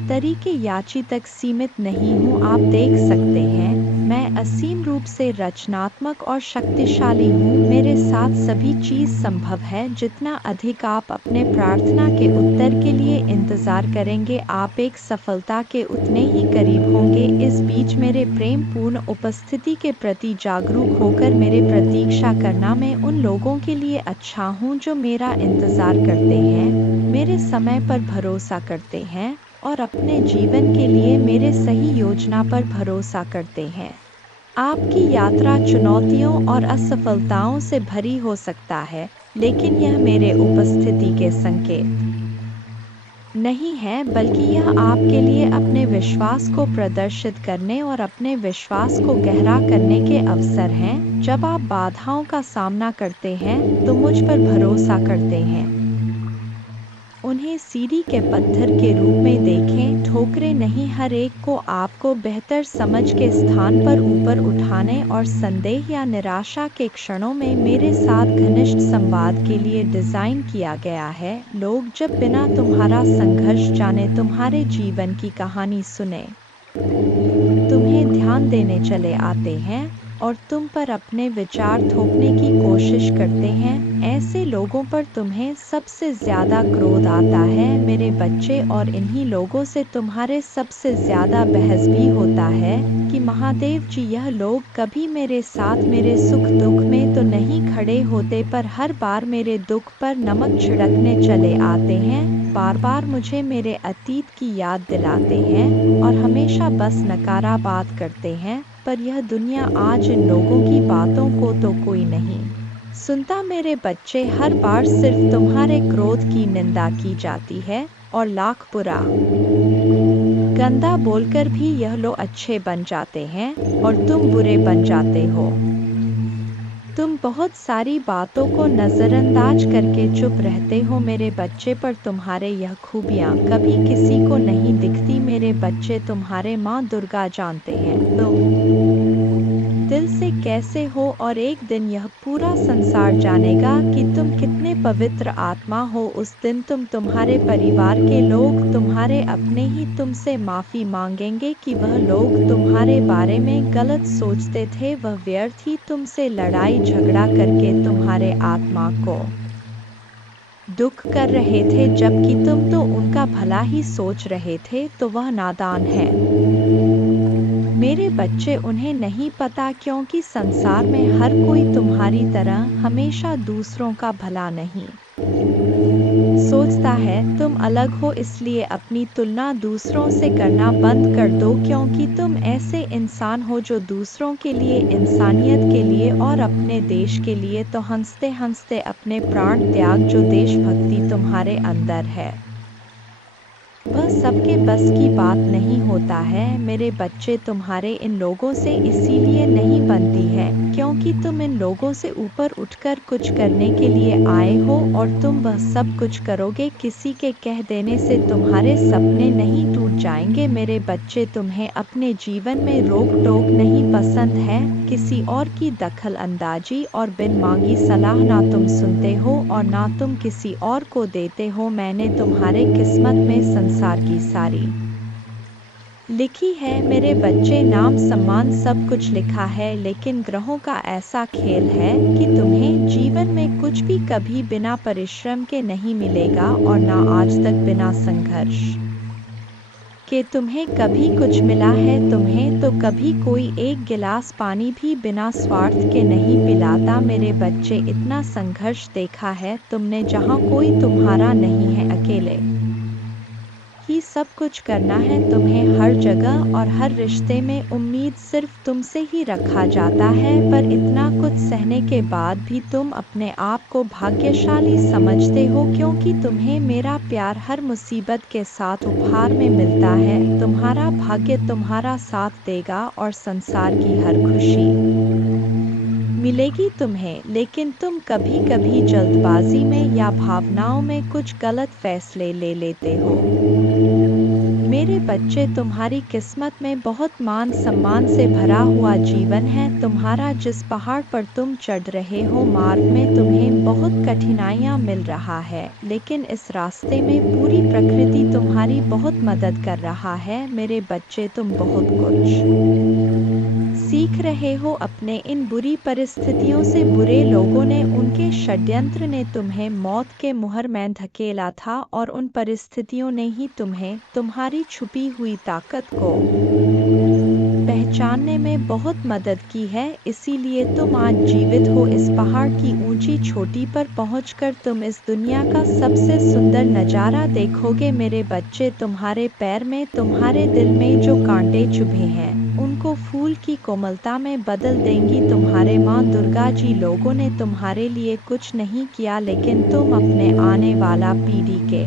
तरीके याची तक सीमित नहीं हूँ। आप देख सकते हैं मैं असीम रूप से रचनात्मक और शक्तिशाली हूँ। मेरे साथ सभी चीज संभव है। जितना अधिक आप अपने प्रार्थना के उत्तर के लिए इंतजार करेंगे, आप एक सफलता के उतने ही करीब होंगे। इस बीच मेरे प्रेम पूर्ण उपस्थिति के प्रति जागरूक होकर मेरे प्रतीक्षा करना। मैं उन लोगों के लिए अच्छा हूँ जो मेरा इंतजार करते हैं, मेरे समय पर भरोसा करते हैं और अपने जीवन के लिए मेरे सही योजना पर भरोसा करते हैं। आपकी यात्रा चुनौतियों और असफलताओं से भरी हो सकता है, लेकिन यह मेरे उपस्थिति के संकेत नहीं है, बल्कि यह आपके लिए अपने विश्वास को प्रदर्शित करने और अपने विश्वास को गहरा करने के अवसर हैं। जब आप बाधाओं का सामना करते हैं तो मुझ पर भरोसा करते हैं, उन्हें सीढ़ी के पत्थर के रूप में देखें, ठोकरें नहीं। हर एक को आपको बेहतर समझ के स्थान पर ऊपर उठाने और संदेह या निराशा के क्षणों में मेरे साथ घनिष्ठ संवाद के लिए डिजाइन किया गया है। लोग जब बिना तुम्हारा संघर्ष जाने तुम्हारे जीवन की कहानी सुने, तुम्हें ध्यान देने चले आते हैं और तुम पर अपने विचार थोपने की कोशिश करते हैं। ऐसे लोगों पर तुम्हें सबसे ज्यादा क्रोध आता है, मेरे बच्चे, और इन्हीं लोगों से तुम्हारे सबसे ज्यादा बहस भी होता है कि महादेव जी, यह लोग कभी मेरे साथ मेरे सुख दुख में तो नहीं खड़े होते, पर हर बार मेरे दुख पर नमक छिड़कने चले आते हैं। बार बार मुझे मेरे अतीत की याद दिलाते हैं और हमेशा बस नकारा बात करते हैं। पर यह दुनिया आज इन लोगों की बातों को तो कोई नहीं सुनता। मेरे बच्चे, हर बार सिर्फ तुम्हारे क्रोध की निंदा की जाती है और लाख बुरा गंदा बोलकर भी यह लोग अच्छे बन जाते हैं और तुम बुरे बन जाते हो। तुम बहुत सारी बातों को नजरअंदाज करके चुप रहते हो मेरे बच्चे, पर तुम्हारे यह खूबियाँ कभी किसी को नहीं दिखती। मेरे बच्चे, तुम्हारे माँ दुर्गा जानते हैं तुम दिल से कैसे हो और एक दिन यह पूरा संसार जानेगा कि तुम कितने पवित्र आत्मा हो। उस दिन तुम्हारे परिवार के लोग, तुम्हारे अपने ही तुमसे माफ़ी मांगेंगे कि वह लोग तुम्हारे बारे में गलत सोचते थे। वह व्यर्थ ही तुमसे लड़ाई झगड़ा करके तुम्हारे आत्मा को दुख कर रहे थे, जबकि तुम तो उनका भला ही सोच रहे थे। तो वह नादान है मेरे बच्चे, उन्हें नहीं पता, क्योंकि संसार में हर कोई तुम्हारी तरह हमेशा दूसरों का भला नहीं सोचता है। तुम अलग हो, इसलिए अपनी तुलना दूसरों से करना बंद कर दो, क्योंकि तुम ऐसे इंसान हो जो दूसरों के लिए, इंसानियत के लिए और अपने देश के लिए तो हंसते हंसते अपने प्राण त्याग। जो देशभक्ति तुम्हारे अंदर है वह सबके बस की बात नहीं होता है मेरे बच्चे। तुम्हारे इन लोगों से इसीलिए नहीं बनती है क्योंकि तुम इन लोगों से ऊपर उठकर कुछ करने के लिए आए हो, और तुम वह सब कुछ करोगे। किसी के कह देने से तुम्हारे सपने नहीं टूट जाएंगे मेरे बच्चे। तुम्हें अपने जीवन में रोक टोक नहीं पसंद है, किसी और की दखल अंदाजी और बिन मांगी सलाह ना तुम सुनते हो और ना तुम किसी और को देते हो। मैंने तुम्हारे किस्मत में संसार की सारी लिखी है मेरे बच्चे, नाम सम्मान सब कुछ लिखा है, लेकिन ग्रहों का ऐसा खेल है कि तुम्हें जीवन में कुछ भी कभी बिना परिश्रम के नहीं मिलेगा, और ना आज तक बिना संघर्ष कि तुम्हें कभी कुछ मिला है। तुम्हें तो कभी कोई एक गिलास पानी भी बिना स्वार्थ के नहीं पिलाता मेरे बच्चे। इतना संघर्ष देखा है तुमने, जहाँ कोई तुम्हारा नहीं है, अकेले ही सब कुछ करना है तुम्हें। हर जगह और हर रिश्ते में उम्मीद सिर्फ तुमसे ही रखा जाता है, पर इतना कुछ सहने के बाद भी तुम अपने आप को भाग्यशाली समझते हो, क्योंकि तुम्हें मेरा प्यार हर मुसीबत के साथ उपहार में मिलता है। तुम्हारा भाग्य तुम्हारा साथ देगा और संसार की हर खुशी मिलेगी तुम्हें, लेकिन तुम कभी कभी जल्दबाजी में या भावनाओं में कुछ गलत फैसले ले लेते हो मेरे बच्चे। तुम्हारी किस्मत में बहुत मान सम्मान से भरा हुआ जीवन है। तुम्हारा जिस पहाड़ पर तुम चढ़ रहे हो, मार्ग में तुम्हें बहुत कठिनाइयाँ मिल रहा है, लेकिन इस रास्ते में पूरी प्रकृति तुम्हारी बहुत मदद कर रहा है मेरे बच्चे। तुम बहुत कुछ सीख रहे हो अपने इन बुरी परिस्थितियों से। बुरे लोगों ने, उनके षड्यंत्र ने तुम्हें मौत के मुहर में धकेला था, और उन परिस्थितियों ने ही तुम्हें तुम्हारी छुपी हुई ताकत को पहचानने में बहुत मदद की है। इसीलिए तुम आज जीवित हो। इस पहाड़ की ऊंची चोटी पर पहुंचकर तुम इस दुनिया का सबसे सुंदर नज़ारा देखोगे मेरे बच्चे। तुम्हारे पैर में, तुम्हारे दिल में जो कांटे चुभे हैं, उनको फूल की कोमलता में बदल देंगी तुम्हारे माँ दुर्गा जी। लोगों ने तुम्हारे लिए कुछ नहीं किया, लेकिन तुम अपने आने वाला पीढ़ी के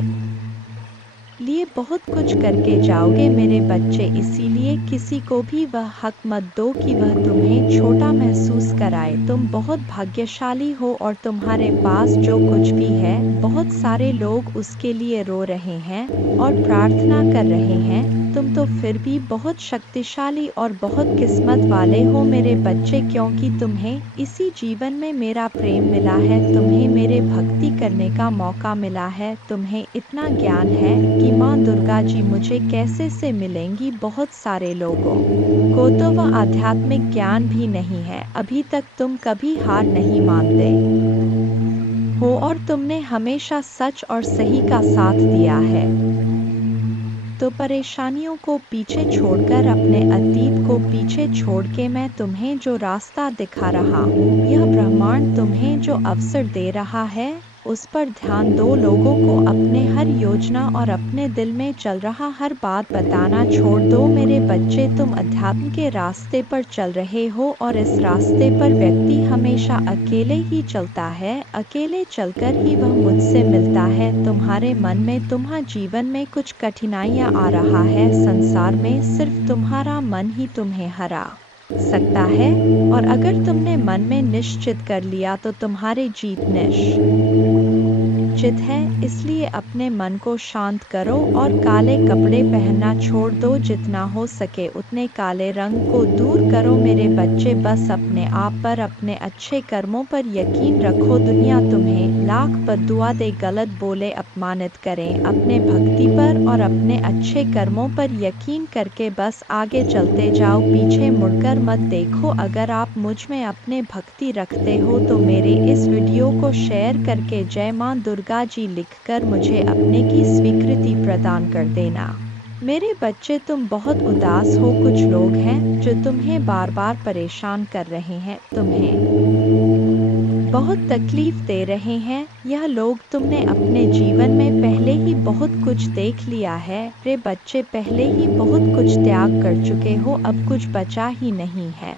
लिए बहुत कुछ करके जाओगे मेरे बच्चे। इसीलिए किसी को भी वह हक मत दो कि वह तुम्हें छोटा महसूस कराए। तुम बहुत भाग्यशाली हो, और तुम्हारे पास जो कुछ भी है, बहुत सारे लोग उसके लिए रो रहे हैं और प्रार्थना कर रहे हैं। तुम तो फिर भी बहुत शक्तिशाली और बहुत किस्मत वाले हो मेरे बच्चे, क्योंकि तुम्हें इसी जीवन में मेरा प्रेम मिला है, तुम्हें मेरे भक्ति करने का मौका मिला है। तुम्हें इतना ज्ञान है कि माँ दुर्गा जी मुझे कैसे से मिलेंगी। बहुत सारे लोगों को तो वह आध्यात्मिक ज्ञान भी नहीं है। अभी तक तुम कभी हार नहीं मानते हो, और तुमने हमेशा सच और सही का साथ दिया है। तो परेशानियों को पीछे छोड़कर, अपने अतीत को पीछे छोड़ के मैं तुम्हें जो रास्ता दिखा रहा हूँ, यह ब्रह्मांड तुम्हें जो अवसर दे रहा है, उस पर ध्यान दो। लोगों को अपने हर योजना और अपने दिल में चल रहा हर बात बताना छोड़ दो मेरे बच्चे। तुम अध्यात्म के रास्ते पर चल रहे हो, और इस रास्ते पर व्यक्ति हमेशा अकेले ही चलता है। अकेले चलकर ही वह मुझसे मिलता है। तुम्हारे मन में, तुम्हारे जीवन में कुछ कठिनाइयाँ आ रहा है। संसार में सिर्फ तुम्हारा मन ही तुम्हें हरा सकता है, और अगर तुमने मन में निश्चित कर लिया तो तुम्हारे जीत उचित है, इसलिए अपने मन को शांत करो और काले कपड़े पहनना छोड़ दो। जितना हो सके उतने काले रंग को दूर करो। मेरे बच्चे, बस अपने आप पर, अपने अच्छे कर्मों पर यकीन रखो। दुनिया तुम्हें लाख बद्दुआ दे, गलत बोले, अपमानित करें, अपने भक्ति पर और अपने अच्छे कर्मों पर यकीन करके बस आगे चलते जाओ, पीछे मुड़कर मत देखो। अगर आप मुझ में अपने भक्ति रखते हो तो मेरे इस वीडियो को शेयर करके जय मां दुर्गा जी लिखकर मुझे अपने की स्वीकृति प्रदान कर देना। मेरे बच्चे, तुम बहुत उदास हो। कुछ लोग हैं जो तुम्हें बार बार परेशान कर रहे हैं, तुम्हें बहुत तकलीफ दे रहे हैं। यह लोग तुमने अपने जीवन में पहले ही बहुत कुछ देख लिया है। रे बच्चे, पहले ही बहुत कुछ त्याग कर चुके हो, अब कुछ बचा ही नहीं है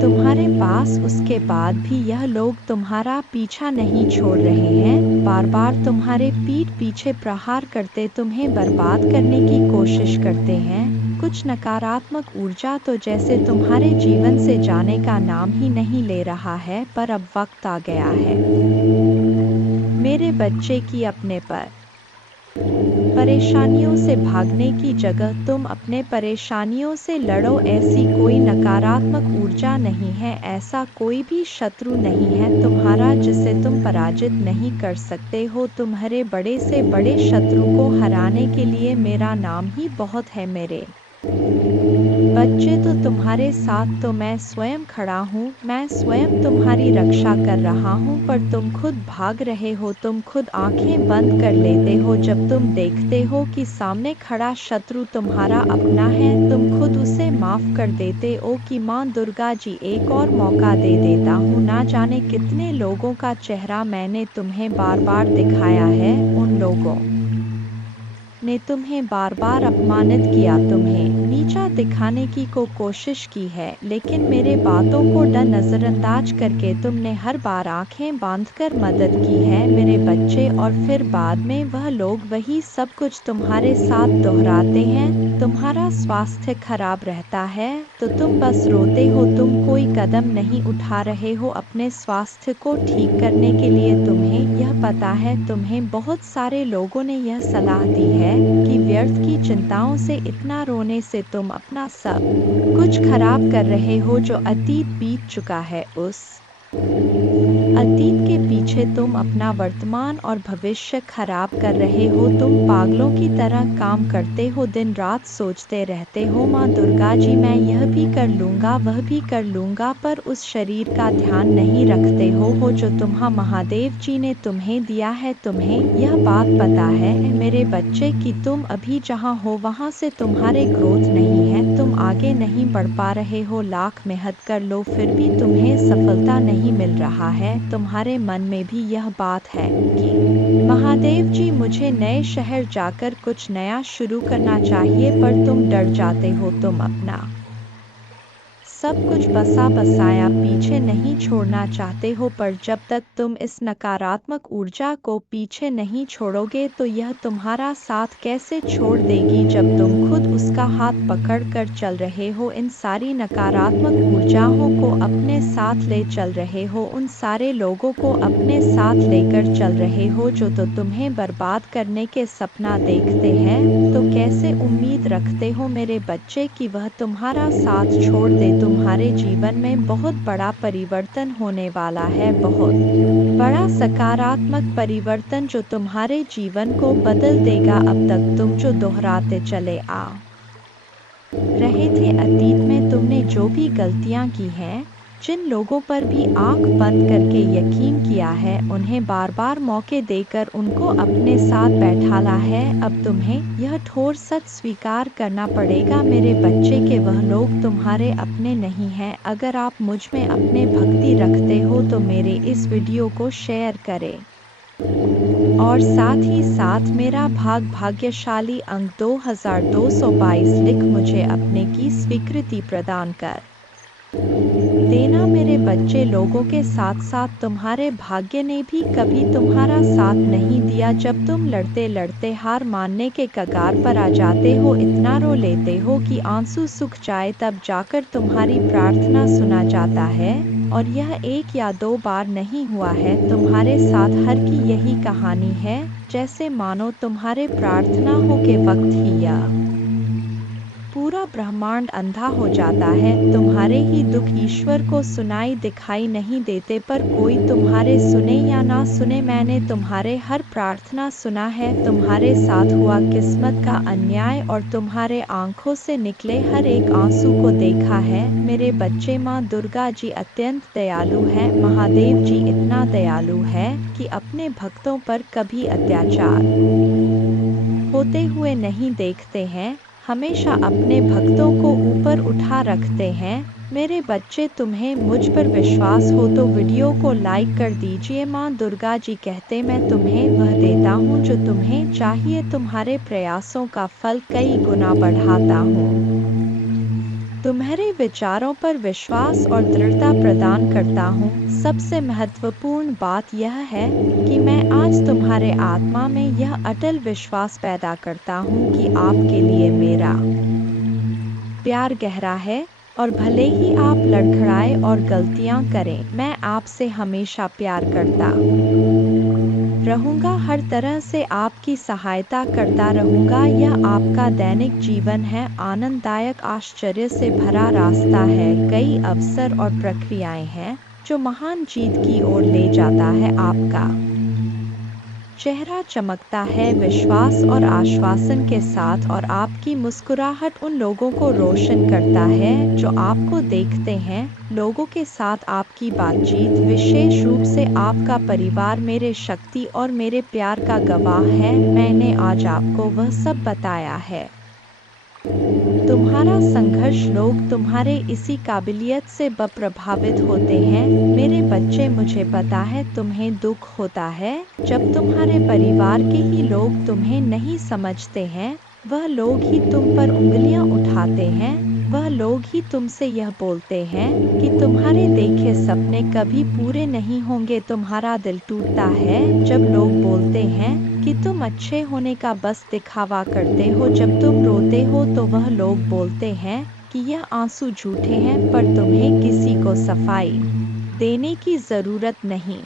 तुम्हारे पास। उसके बाद भी यह लोग तुम्हारा पीछा नहीं छोड़ रहे हैं, बार बार तुम्हारे पीठ पीछे प्रहार करते तुम्हें बर्बाद करने की कोशिश करते हैं। कुछ नकारात्मक ऊर्जा तो जैसे तुम्हारे जीवन से जाने का नाम ही नहीं ले रहा है, पर अब वक्त आ गया है मेरे बच्चे की अपने पर परेशानियों से भागने की जगह तुम अपने परेशानियों से लड़ो। ऐसी कोई नकारात्मक ऊर्जा नहीं है, ऐसा कोई भी शत्रु नहीं है तुम्हारा जिसे तुम पराजित नहीं कर सकते हो। तुम्हारे बड़े से बड़े शत्रु को हराने के लिए मेरा नाम ही बहुत है। मेरे बच्चे, तो तुम्हारे साथ तो मैं स्वयं खड़ा हूँ, मैं स्वयं तुम्हारी रक्षा कर रहा हूँ, पर तुम खुद भाग रहे हो, तुम खुद आंखें बंद कर लेते हो जब तुम देखते हो कि सामने खड़ा शत्रु तुम्हारा अपना है। तुम खुद उसे माफ कर देते हो कि माँ दुर्गा जी एक और मौका दे देता हूँ। ना जाने कितने लोगों का चेहरा मैंने तुम्हें बार बार दिखाया है, उन लोगों ने तुम्हें बार बार अपमानित किया, तुम्हें नीचा दिखाने की कोशिश की है, लेकिन मेरे बातों को नजरअंदाज करके तुमने हर बार आंखें बांधकर मदद की है मेरे बच्चे। और फिर बाद में वह लोग वही सब कुछ तुम्हारे साथ दोहराते हैं। तुम्हारा स्वास्थ्य खराब रहता है तो तुम बस रोते हो, तुम कोई कदम नहीं उठा रहे हो अपने स्वास्थ्य को ठीक करने के लिए। तुम्हें यह पता है, तुम्हें बहुत सारे लोगों ने यह सलाह दी है कि व्यर्थ की चिंताओं से, इतना रोने से तुम अपना सब कुछ खराब कर रहे हो। जो अतीत बीत चुका है, उस अतीत के पीछे तुम अपना वर्तमान और भविष्य खराब कर रहे हो। तुम पागलों की तरह काम करते हो, दिन रात सोचते रहते हो, माँ दुर्गा जी मैं यह भी कर लूँगा, वह भी कर लूँगा, पर उस शरीर का ध्यान नहीं रखते हो जो तुम्हारा महादेव जी ने तुम्हें दिया है। तुम्हें यह बात पता है मेरे बच्चे कि तुम अभी जहाँ हो वहाँ से तुम्हारे ग्रोथ नहीं है, तुम आगे नहीं बढ़ पा रहे हो। लाख मेहनत कर लो फिर भी तुम्हें सफलता नहीं मिल रहा है। तुम्हारे मन में भी यह बात है कि महादेव जी मुझे नए शहर जाकर कुछ नया शुरू करना चाहिए, पर तुम डर जाते हो। तुम अपना सब कुछ बसा बसाया पीछे नहीं छोड़ना चाहते हो, पर जब तक तुम इस नकारात्मक ऊर्जा को पीछे नहीं छोड़ोगे तो यह तुम्हारा साथ कैसे छोड़ देगी जब तुम खुद उसका हाथ पकड़ कर चल रहे हो। इन सारी नकारात्मक ऊर्जाओं को अपने साथ ले चल रहे हो, उन सारे लोगों को अपने साथ लेकर चल रहे हो जो तो तुम्हें बर्बाद करने के सपना देखते हैं। तो कैसे उम्मीद रखते हो मेरे बच्चे कि वह तुम्हारा साथ छोड़ दे। तुम्हारे जीवन में बहुत बड़ा परिवर्तन होने वाला है, बहुत बड़ा सकारात्मक परिवर्तन जो तुम्हारे जीवन को बदल देगा। अब तक तुम जो दोहराते चले आ रहे थे, अतीत में तुमने जो भी गलतियां की हैं, जिन लोगों पर भी आंख बंद करके यकीन किया है, उन्हें बार बार मौके देकर उनको अपने साथ बैठाला है। अब तुम्हें यह ठोर सच स्वीकार करना पड़ेगा मेरे बच्चे के वह लोग तुम्हारे अपने नहीं हैं। अगर आप मुझ में अपने भक्ति रखते हो तो मेरे इस वीडियो को शेयर करें और साथ ही साथ मेरा भाग्यशाली अंक 2222 लिख मुझे अपने की स्वीकृति प्रदान कर देना मेरे बच्चे। लोगों के साथ साथ तुम्हारे भाग्य ने भी कभी तुम्हारा साथ नहीं दिया। जब तुम लड़ते लड़ते हार मानने के कगार पर आ जाते हो, इतना रो लेते हो कि आंसू सूख जाए, तब जाकर तुम्हारी प्रार्थना सुना जाता है और यह 1 या 2 बार नहीं हुआ है। तुम्हारे साथ हर की यही कहानी है, जैसे मानो तुम्हारे प्रार्थना हो के वक्त ही यह पूरा ब्रह्मांड अंधा हो जाता है। तुम्हारे ही दुख ईश्वर को सुनाई दिखाई नहीं देते, पर कोई तुम्हारे सुने या ना सुने, मैंने तुम्हारे हर प्रार्थना सुना है। तुम्हारे साथ हुआ किस्मत का अन्याय और तुम्हारे आंखों से निकले हर एक आंसू को देखा है। मेरे बच्चे, माँ दुर्गा जी अत्यंत दयालु है। महादेव जी इतना दयालु है कि अपने भक्तों पर कभी अत्याचार होते हुए नहीं देखते हैं, हमेशा अपने भक्तों को ऊपर उठा रखते हैं। मेरे बच्चे, तुम्हें मुझ पर विश्वास हो तो वीडियो को लाइक कर दीजिए। माँ दुर्गा जी कहते, मैं तुम्हें वह देता हूँ जो तुम्हें चाहिए, तुम्हारे प्रयासों का फल कई गुना बढ़ाता हूँ। तुम्हारे विचारों पर विश्वास और दृढ़ता प्रदान करता हूँ। सबसे महत्वपूर्ण बात यह है कि मैं आज तुम्हारे आत्मा में यह अटल विश्वास पैदा करता हूँ कि आपके लिए मेरा प्यार गहरा है, और भले ही आप लड़खड़ाए और गलतियाँ करें, मैं आपसे हमेशा प्यार करता रहूंगा। हर तरह से आपकी सहायता करता रहूंगा। यह आपका दैनिक जीवन है, आनंददायक, आश्चर्य से भरा रास्ता है। कई अवसर और प्रक्रियाएं हैं जो महान जीत की ओर ले जाता है। आपका चेहरा चमकता है विश्वास और आश्वासन के साथ, और आपकी मुस्कुराहट उन लोगों को रोशन करता है जो आपको देखते हैं। लोगों के साथ आपकी बातचीत, विशेष रूप से आपका परिवार, मेरे शक्ति और मेरे प्यार का गवाह है। मैंने आज आपको वह सब बताया है। तुम्हारा संघर्ष, लोग तुम्हारे इसी काबिलियत से प्रभावित होते हैं। मेरे बच्चे, मुझे पता है तुम्हें दुख होता है जब तुम्हारे परिवार के ही लोग तुम्हें नहीं समझते हैं। वह लोग ही तुम पर उंगलियां उठाते हैं, वह लोग ही तुमसे यह बोलते हैं कि तुम्हारे देखे सपने कभी पूरे नहीं होंगे। तुम्हारा दिल टूटता है जब लोग बोलते हैं कि तुम अच्छे होने का बस दिखावा करते हो। जब तुम रोते हो तो वह लोग बोलते हैं कि यह आंसू झूठे हैं, पर तुम्हें किसी को सफाई देने की ज़रूरत नहीं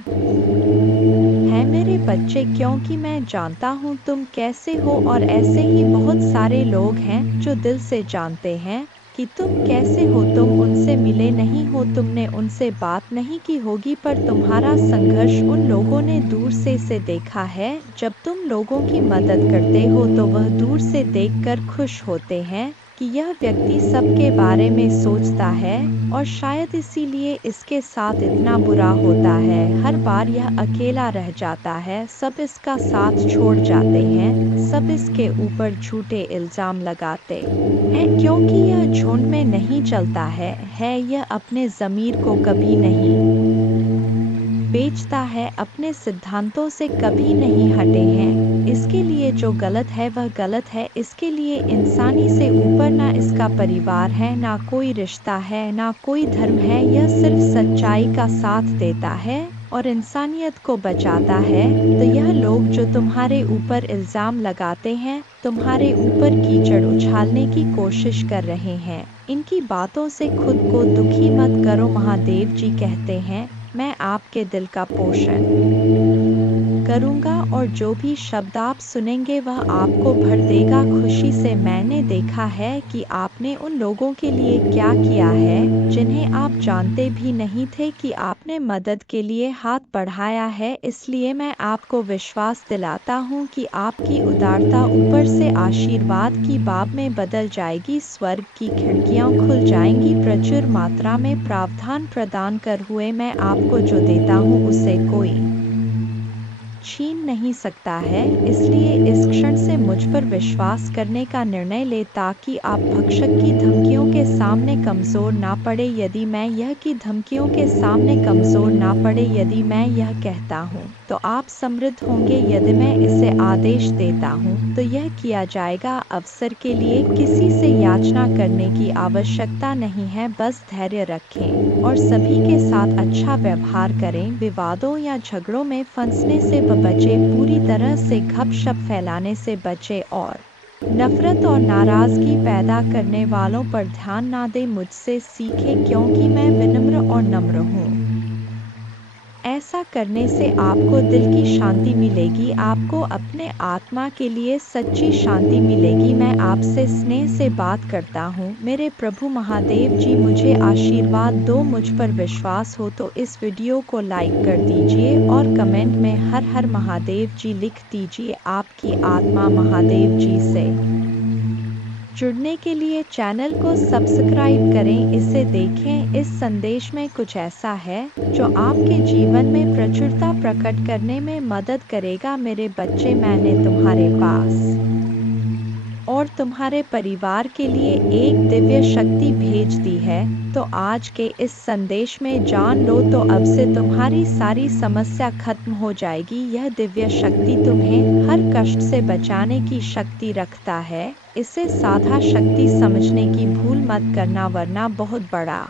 है मेरे बच्चे, क्योंकि मैं जानता हूँ तुम कैसे हो। और ऐसे ही बहुत सारे लोग हैं जो दिल से जानते हैं कि तुम कैसे हो। तुम उनसे मिले नहीं हो, तुमने उनसे बात नहीं की होगी, पर तुम्हारा संघर्ष उन लोगों ने दूर से देखा है। जब तुम लोगों की मदद करते हो तो वह दूर से देखकर खुश होते हैं कि यह व्यक्ति सबके बारे में सोचता है, और शायद इसीलिए इसके साथ इतना बुरा होता है। हर बार यह अकेला रह जाता है, सब इसका साथ छोड़ जाते हैं, सब इसके ऊपर झूठे इल्जाम लगाते हैं, क्योंकि यह झुंड में नहीं चलता है यह अपने ज़मीर को कभी नहीं बेचता है, अपने सिद्धांतों से कभी नहीं हटे हैं। इसके लिए जो गलत है वह गलत है। इसके लिए इंसानी से ऊपर ना इसका परिवार है, ना कोई रिश्ता है, ना कोई धर्म है। यह सिर्फ सच्चाई का साथ देता है और इंसानियत को बचाता है। तो यह लोग जो तुम्हारे ऊपर इल्ज़ाम लगाते हैं, तुम्हारे ऊपर कीचड़ उछालने की कोशिश कर रहे हैं, इनकी बातों से खुद को दुखी मत करो। महादेव जी कहते हैं, मैं आपके दिल का पोषण करूंगा, और जो भी शब्द आप सुनेंगे वह आपको भर देगा खुशी से। मैंने देखा है कि आपने उन लोगों के लिए क्या किया है जिन्हें आप जानते भी नहीं थे कि आपने मदद के लिए हाथ बढ़ाया है। इसलिए मैं आपको विश्वास दिलाता हूँ कि आपकी उदारता ऊपर से आशीर्वाद की बाब में बदल जाएगी। स्वर्ग की खिड़कियाँ खुल जाएंगी, प्रचुर मात्रा में प्रावधान प्रदान कर हुए मैं आपको जो देता हूँ उसे कोई छीन नहीं सकता है। इसलिए इस क्षण से मुझ पर विश्वास करने का निर्णय ले, ताकि आप भक्षक की धमकियों के सामने कमज़ोर ना पड़े। यदि मैं यह की धमकियों के सामने कमज़ोर ना पड़े, यदि मैं यह कहता हूँ तो आप समृद्ध होंगे, यदि मैं इसे आदेश देता हूँ तो यह किया जाएगा। अवसर के लिए किसी से याचना करने की आवश्यकता नहीं है, बस धैर्य रखें और सभी के साथ अच्छा व्यवहार करें। विवादों या झगड़ों में फंसने से बचे, पूरी तरह से गपशप फैलाने से बचे, और नफरत और नाराजगी पैदा करने वालों पर ध्यान ना दें। मुझसे सीखें, क्योंकि मैं विनम्र और नम्र हूँ। ऐसा करने से आपको दिल की शांति मिलेगी, आपको अपने आत्मा के लिए सच्ची शांति मिलेगी। मैं आपसे स्नेह से बात करता हूँ। मेरे प्रभु महादेव जी मुझे आशीर्वाद दो। मुझ पर विश्वास हो तो इस वीडियो को लाइक कर दीजिए और कमेंट में हर हर महादेव जी लिख दीजिए। आपकी आत्मा महादेव जी से जुड़ने के लिए चैनल को सब्सक्राइब करें। इसे देखें। इस संदेश में कुछ ऐसा है जो आपके जीवन में प्रचुरता प्रकट करने में मदद करेगा। मेरे बच्चे, मैंने तुम्हारे पास और तुम्हारे परिवार के लिए एक दिव्य शक्ति भेज दी है, तो आज के इस संदेश में जान लो तो अब से तुम्हारी सारी समस्या खत्म हो जाएगी। यह दिव्य शक्ति तुम्हें हर कष्ट से बचाने की शक्ति रखता है। इसे साधा शक्ति समझने की भूल मत करना, वरना बहुत बड़ा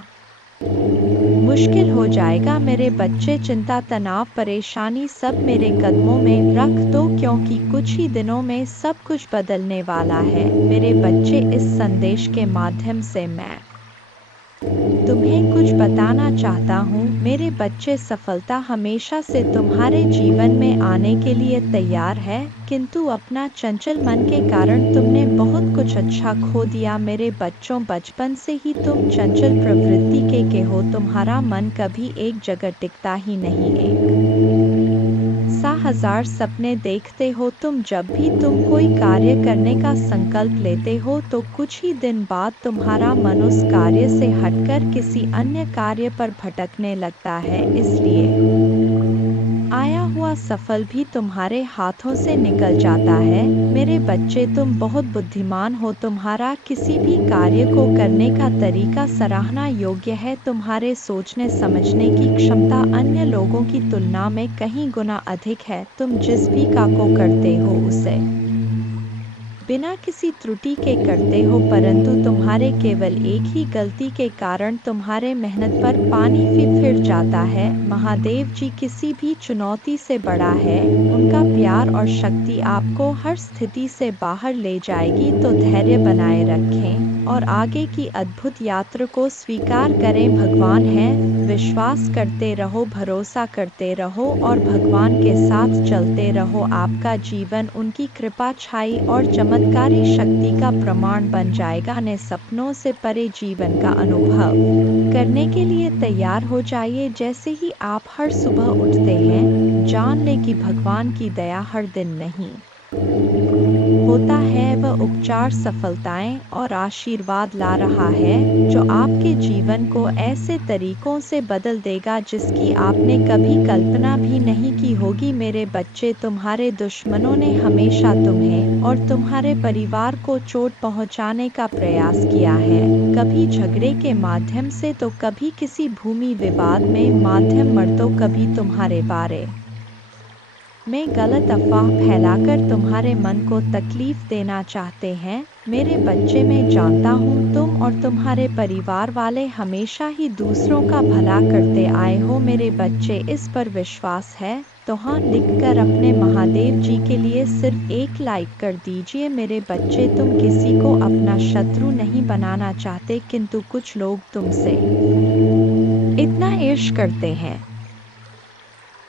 मुश्किल हो जाएगा। मेरे बच्चे, चिंता, तनाव, परेशानी सब मेरे कदमों में रख दो, क्योंकि कुछ ही दिनों में सब कुछ बदलने वाला है। मेरे बच्चे, इस संदेश के माध्यम से मैं तुम्हें कुछ बताना चाहता हूँ। मेरे बच्चे, सफलता हमेशा से तुम्हारे जीवन में आने के लिए तैयार है, किंतु अपना चंचल मन के कारण तुमने बहुत कुछ अच्छा खो दिया। मेरे बच्चों, बचपन से ही तुम चंचल प्रवृत्ति के हो। तुम्हारा मन कभी एक जगह टिकता ही नहीं, एक सा हजार सपने देखते हो तुम। जब भी तुम कोई कार्य करने का संकल्प लेते हो तो कुछ ही दिन बाद तुम्हारा मन उस कार्य से हटकर किसी अन्य कार्य पर भटकने लगता है। इसलिए आया हुआ सफल भी तुम्हारे हाथों से निकल जाता है। मेरे बच्चे, तुम बहुत बुद्धिमान हो। तुम्हारा किसी भी कार्य को करने का तरीका सराहना योग्य है। तुम्हारे सोचने समझने की क्षमता अन्य लोगों की तुलना में कहीं गुना अधिक है। तुम जिस भी काम को करते हो उसे बिना किसी त्रुटि के करते हो, परंतु तुम्हारे केवल एक ही गलती के कारण तुम्हारे मेहनत पर पानी फिर जाता है। महादेव जी किसी भी चुनौती से बड़ा है। उनका प्यार और शक्ति आपको हर स्थिति से बाहर ले जाएगी। तो धैर्य बनाए रखें और आगे की अद्भुत यात्रा को स्वीकार करें। भगवान है, विश्वास करते रहो, भरोसा करते रहो और भगवान के साथ चलते रहो। आपका जीवन उनकी कृपा, छाई और चमत्कारी शक्ति का प्रमाण बन जाएगा। ने सपनों से परे जीवन का अनुभव करने के लिए तैयार हो जाइए। जैसे ही आप हर सुबह उठते हैं, जान लें कि भगवान की दया हर दिन नहीं होता है, वह उपचार, सफलताएं और आशीर्वाद ला रहा है, जो आपके जीवन को ऐसे तरीकों से बदल देगा जिसकी आपने कभी कल्पना भी नहीं की होगी। मेरे बच्चे, तुम्हारे दुश्मनों ने हमेशा तुम्हें और तुम्हारे परिवार को चोट पहुंचाने का प्रयास किया है, कभी झगड़े के माध्यम से तो कभी किसी भूमि विवाद में माध्यम मर्दों, कभी तुम्हारे बारे में गलत अफवाह फैलाकर तुम्हारे मन को तकलीफ देना चाहते हैं। मेरे बच्चे, मैं जानता हूँ तुम और तुम्हारे परिवार वाले हमेशा ही दूसरों का भला करते आए हो। मेरे बच्चे, इस पर विश्वास है तो हाँ लिखकर अपने महादेव जी के लिए सिर्फ एक लाइक कर दीजिए। मेरे बच्चे, तुम किसी को अपना शत्रु नहीं बनाना चाहते, किंतु कुछ लोग तुमसे इतना ईर्ष्या करते हैं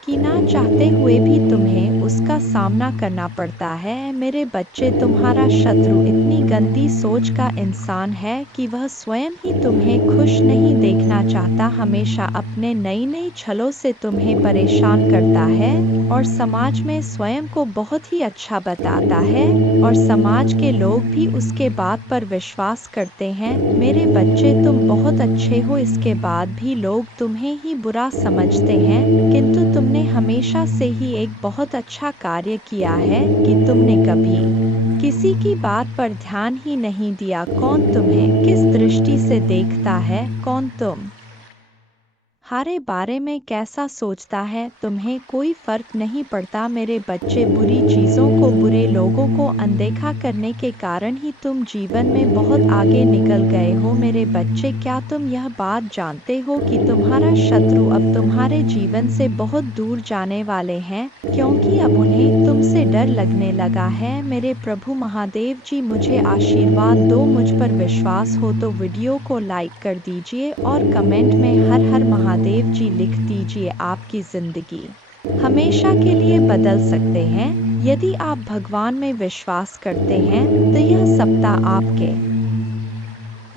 कि ना चाहते हुए भी तुम्हें उसका सामना करना पड़ता है। मेरे बच्चे, तुम्हारा शत्रु इतनी गंदी सोच का इंसान है कि वह स्वयं ही तुम्हें खुश नहीं देखना चाहता, हमेशा अपने नई नई छलों से तुम्हें परेशान करता है और समाज में स्वयं को बहुत ही अच्छा बताता है और समाज के लोग भी उसके बात पर विश्वास करते हैं। मेरे बच्चे, तुम बहुत अच्छे हो, इसके बाद भी लोग तुम्हें ही बुरा समझते हैं, किंतु तुमने हमेशा से ही एक बहुत अच्छा कार्य किया है कि तुमने कभी किसी की बात पर ध्यान ही नहीं दिया। कौन तुम्हें किस दृष्टि से देखता है, कौन तुम्हारे बारे में कैसा सोचता है, तुम्हें कोई फर्क नहीं पड़ता। मेरे बच्चे, बुरी चीज़ों को, बुरे लोगों को अनदेखा करने के कारण ही तुम जीवन में बहुत आगे निकल गए हो। मेरे बच्चे, क्या तुम यह बात जानते हो कि तुम्हारा शत्रु अब तुम्हारे जीवन से बहुत दूर जाने वाले हैं, क्योंकि अब उन्हें तुमसे डर लगने लगा है। मेरे प्रभु महादेव जी मुझे आशीर्वाद दो। मुझ पर विश्वास हो तो वीडियो को लाइक कर दीजिए और कमेंट में हर हर महादेव महादेव जी लिख दीजिए, आपकी जिंदगी हमेशा के लिए बदल सकते हैं। यदि आप भगवान में विश्वास करते हैं तो यह सप्ताह आपके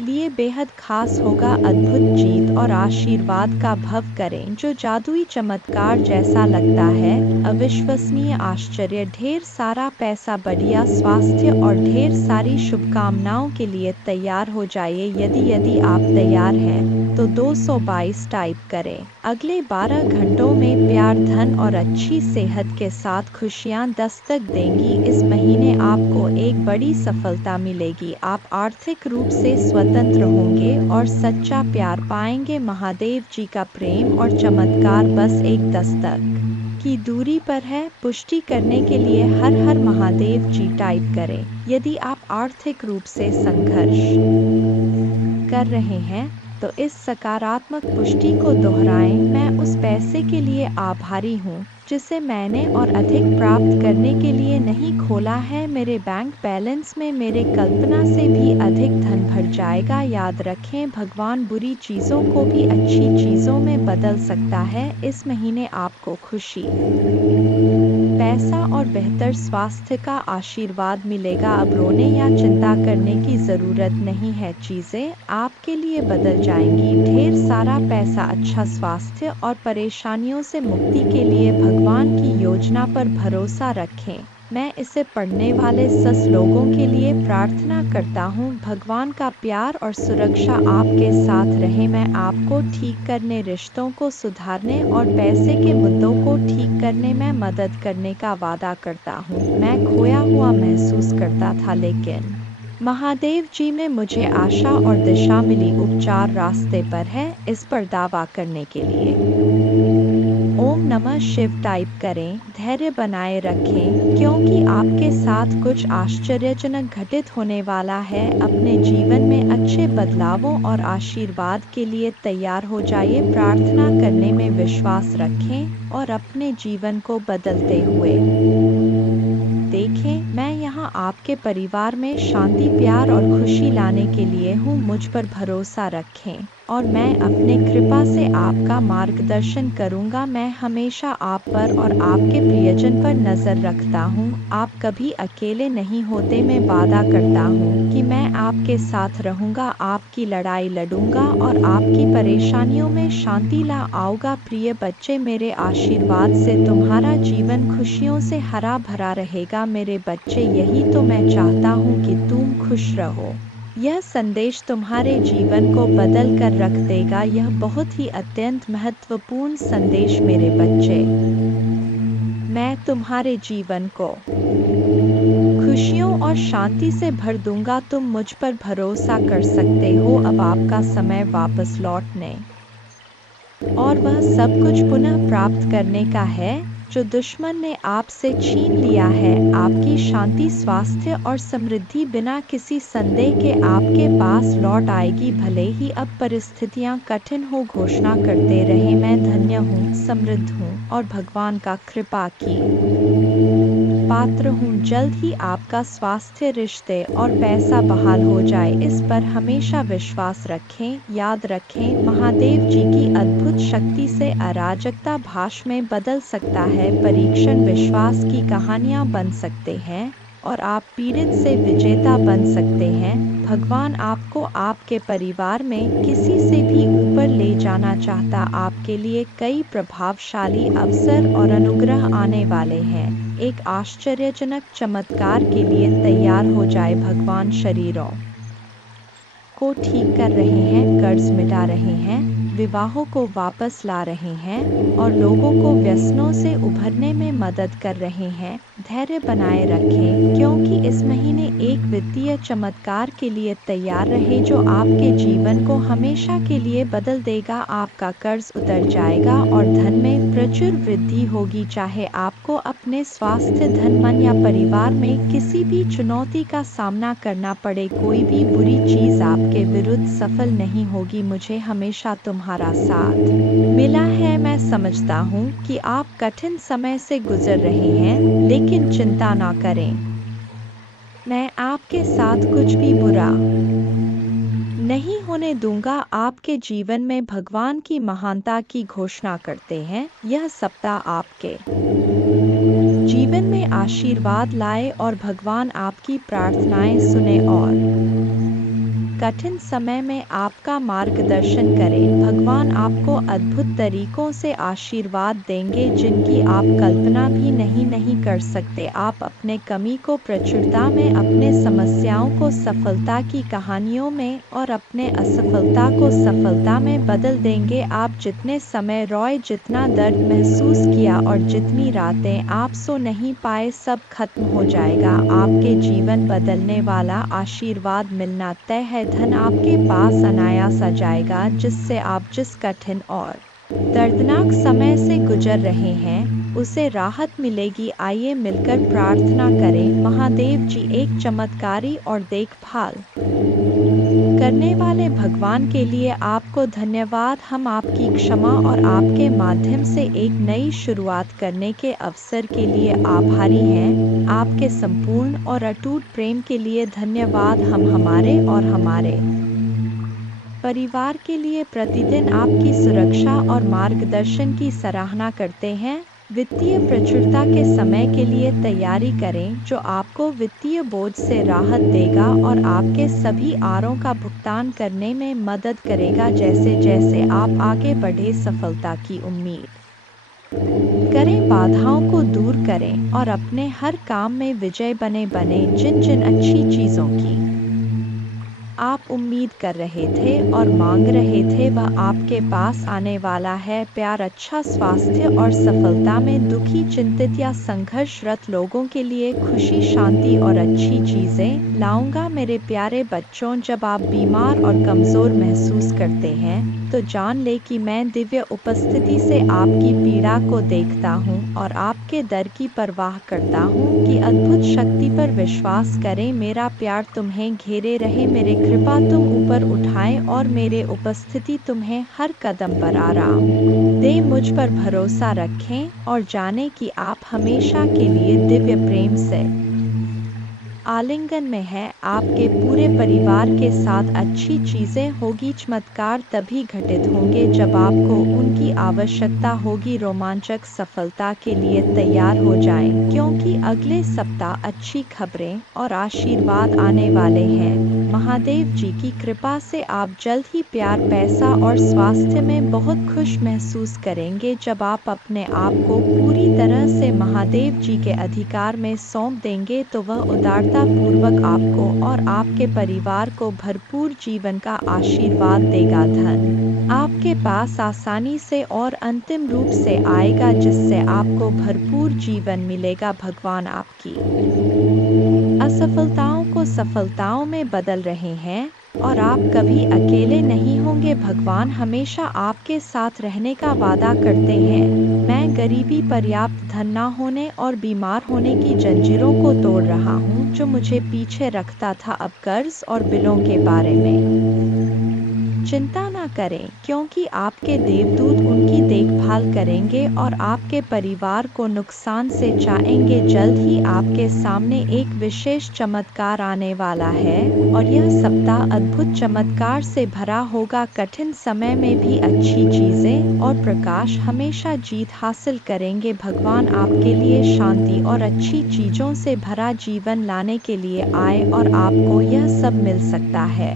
लिए बेहद खास होगा। अद्भुत जीत और आशीर्वाद का भव करें जो जादुई चमत्कार जैसा लगता है। अविश्वसनीय आश्चर्य, ढेर सारा पैसा, बढ़िया स्वास्थ्य और ढेर सारी शुभकामनाओं के लिए तैयार हो जाइए। यदि आप तैयार हैं तो 222 टाइप करें। अगले 12 घंटों में प्यार, धन और अच्छी सेहत के साथ खुशियां दस्तक देंगी। इस महीने आपको एक बड़ी सफलता मिलेगी। आप आर्थिक रूप से स्वतंत्र होंगे और सच्चा प्यार पाएंगे। महादेव जी का प्रेम और चमत्कार बस एक दस्तक की दूरी पर है। पुष्टि करने के लिए हर हर महादेव जी टाइप करें। यदि आप आर्थिक रूप से संघर्ष कर रहे हैं तो इस सकारात्मक पुष्टि को दोहराएं। मैं उस पैसे के लिए आभारी हूँ जिसे मैंने और अधिक प्राप्त करने के लिए नहीं खोला है। मेरे बैंक बैलेंस में मेरे कल्पना से भी अधिक धन भर जाएगा। याद रखें, भगवान बुरी चीज़ों को भी अच्छी चीज़ों में बदल सकता है। इस महीने आपको खुशी, पैसा और बेहतर स्वास्थ्य का आशीर्वाद मिलेगा। अब रोने या चिंता करने की ज़रूरत नहीं है, चीज़ें आपके लिए बदल जाएंगी। ढेर सारा पैसा, अच्छा स्वास्थ्य और परेशानियों से मुक्ति के लिए भगवान की योजना पर भरोसा रखें। मैं इसे पढ़ने वाले सस लोगों के लिए प्रार्थना करता हूँ। भगवान का प्यार और सुरक्षा आपके साथ रहे। मैं आपको ठीक करने, रिश्तों को सुधारने और पैसे के मुद्दों को ठीक करने में मदद करने का वादा करता हूँ। मैं खोया हुआ महसूस करता था, लेकिन महादेव जी में मुझे आशा और दिशा मिली। उपचार रास्ते पर है, इस पर दावा करने के लिए ओम नमः शिव टाइप करें। धैर्य बनाए रखें क्योंकि आपके साथ कुछ आश्चर्यजनक घटित होने वाला है। अपने जीवन में अच्छे बदलावों और आशीर्वाद के लिए तैयार हो जाइए। प्रार्थना करने में विश्वास रखें और अपने जीवन को बदलते हुए देखें। मैं यहाँ आपके परिवार में शांति, प्यार और खुशी लाने के लिए हूँ। मुझ पर भरोसा रखें और मैं अपने कृपा से आपका मार्गदर्शन करूँगा। मैं हमेशा आप पर और आपके प्रियजन पर नज़र रखता हूँ। आप कभी अकेले नहीं होते। मैं वादा करता हूँ कि मैं आपके साथ रहूँगा, आपकी लड़ाई लड़ूंगा और आपकी परेशानियों में शांति ला आऊँगा। प्रिय बच्चे, मेरे आशीर्वाद से तुम्हारा जीवन खुशियों से हरा भरा रहेगा। मेरे बच्चे, यही तो मैं चाहता हूँ कि तुम खुश रहो। यह संदेश तुम्हारे जीवन को बदल कर रख देगा। यह बहुत ही अत्यंत महत्वपूर्ण संदेश मेरे बच्चे। मैं तुम्हारे जीवन को खुशियों और शांति से भर दूंगा। तुम मुझ पर भरोसा कर सकते हो। अब आपका समय वापस लौटने और वह सब कुछ पुनः प्राप्त करने का है जो दुश्मन ने आपसे छीन लिया है। आपकी शांति, स्वास्थ्य और समृद्धि बिना किसी संदेह के आपके पास लौट आएगी। भले ही अब परिस्थितियां कठिन हो, घोषणा करते रहे, मैं धन्य हूँ, समृद्ध हूँ और भगवान का कृपा की पात्र हूँ। जल्द ही आपका स्वास्थ्य, रिश्ते और पैसा बहाल हो जाए, इस पर हमेशा विश्वास रखें। याद रखें, महादेव जी की अद्भुत शक्ति से अराजकता भाष में बदल सकता है। परीक्षण विश्वास की कहानियाँ बन सकते हैं और आप पीड़ित से विजेता बन सकते हैं। भगवान आपको आपके परिवार में किसी से भी ऊपर ले जाना चाहता। आपके लिए कई प्रभावशाली अवसर और अनुग्रह आने वाले हैं। एक आश्चर्यजनक चमत्कार के लिए तैयार हो जाए। भगवान शरीरों को ठीक कर रहे हैं, कर्ज मिटा रहे हैं, विवाहों को वापस ला रहे हैं और लोगों को व्यसनों से उभरने में मदद कर रहे हैं। धैर्य बनाए रखें क्योंकि इस महीने एक वित्तीय चमत्कार के लिए तैयार रहे जो आपके जीवन को हमेशा के लिए बदल देगा। आपका कर्ज उतर जाएगा और धन में प्रचुर वृद्धि होगी। चाहे आपको अपने स्वास्थ्य, धन, मन या परिवार में किसी भी चुनौती का सामना करना पड़े, कोई भी बुरी चीज़ आपके विरुद्ध सफल नहीं होगी। मुझे हमेशा तुम्हारा साथ मिला है। मैं समझता हूँ कि आप कठिन समय से गुजर रहे हैं, लेकिन चिंता ना करें, मैं आपके साथ कुछ भी बुरा नहीं होने दूंगा। आपके जीवन में भगवान की महानता की घोषणा करते हैं। यह सप्ताह आपके जीवन में आशीर्वाद लाए और भगवान आपकी प्रार्थनाएं सुने और कठिन समय में आपका मार्गदर्शन करें। भगवान आपको अद्भुत तरीकों से आशीर्वाद देंगे जिनकी आप कल्पना भी नहीं कर सकते। आप अपने कमी को प्रचुरता में, अपने समस्याओं को सफलता की कहानियों में और अपने असफलता को सफलता में बदल देंगे। आप जितने समय रोए, जितना दर्द महसूस किया और जितनी रातें आप सो नहीं पाए, सब खत्म हो जाएगा। आपके जीवन बदलने वाला आशीर्वाद मिलना तय है। धन आपके पास अनायास आ जाएगा, जिससे आप जिस कठिन और दर्दनाक समय से गुजर रहे हैं उसे राहत मिलेगी। आइए मिलकर प्रार्थना करें। महादेव जी, एक चमत्कारी और देखभाल करने वाले भगवान के लिए आपको धन्यवाद। हम आपकी क्षमा और आपके माध्यम से एक नई शुरुआत करने के अवसर के लिए आभारी हैं। आपके संपूर्ण और अटूट प्रेम के लिए धन्यवाद। हम हमारे और हमारे परिवार के लिए प्रतिदिन आपकी सुरक्षा और मार्गदर्शन की सराहना करते हैं। वित्तीय प्रचुरता के समय के लिए तैयारी करें, जो आपको वित्तीय बोझ से राहत देगा और आपके सभी आरों का भुगतान करने में मदद करेगा। जैसे जैसे आप आगे बढ़े, सफलता की उम्मीद करें, बाधाओं को दूर करें और अपने हर काम में विजय बने। जिन जिन अच्छी चीज़ों की आप उम्मीद कर रहे थे और मांग रहे थे, वह आपके पास आने वाला है। प्यार, अच्छा स्वास्थ्य और सफलता में दुखी, चिंतित या संघर्षरत लोगों के लिए खुशी, शांति और अच्छी चीज़ें लाऊंगा। मेरे प्यारे बच्चों, जब आप बीमार और कमज़ोर महसूस करते हैं तो जान ले कि मैं दिव्य उपस्थिति से आपकी पीड़ा को देखता हूँ और आपके दर्द की परवाह करता हूँ कि अद्भुत शक्ति पर विश्वास करें। मेरा प्यार तुम्हें घेरे रहे, मेरे कृपा तुम ऊपर उठाएं और मेरे उपस्थिति तुम्हें हर कदम पर आराम दे। मुझ पर भरोसा रखें और जानें कि आप हमेशा के लिए दिव्य प्रेम से आलिंगन में है। आपके पूरे परिवार के साथ अच्छी चीज़ें होगी। चमत्कार तभी घटित होंगे जब आपको उनकी आवश्यकता होगी। रोमांचक सफलता के लिए तैयार हो जाएं, क्योंकि अगले सप्ताह अच्छी खबरें और आशीर्वाद आने वाले हैं। महादेव जी की कृपा से आप जल्द ही प्यार, पैसा और स्वास्थ्य में बहुत खुश महसूस करेंगे। जब आप अपने आप को पूरी तरह से महादेव जी के अधिकार में सौंप देंगे तो वह उदारता पूर्वक आपको और आपके परिवार को भरपूर जीवन का आशीर्वाद देगा। धन आपके पास आसानी से और अंतिम रूप से आएगा, जिससे आपको भरपूर जीवन मिलेगा। भगवान आपकी असफलताओं को सफलताओं में बदल रहे हैं और आप कभी अकेले नहीं होंगे। भगवान हमेशा आपके साथ रहने का वादा करते हैं। मैं गरीबी, पर्याप्त धन न होने और बीमार होने की जंजीरों को तोड़ रहा हूँ, जो मुझे पीछे रखता था। अब कर्ज और बिलों के बारे में चिंता न करें, क्योंकि आपके देवदूत उनकी देखभाल करेंगे और आपके परिवार को नुकसान से बचाएंगे। जल्द ही आपके सामने एक विशेष चमत्कार आने वाला है और यह सप्ताह अद्भुत चमत्कार से भरा होगा। कठिन समय में भी अच्छी चीजें और प्रकाश हमेशा जीत हासिल करेंगे। भगवान आपके लिए शांति और अच्छी चीजों से भरा जीवन लाने के लिए आए और आपको यह सब मिल सकता है।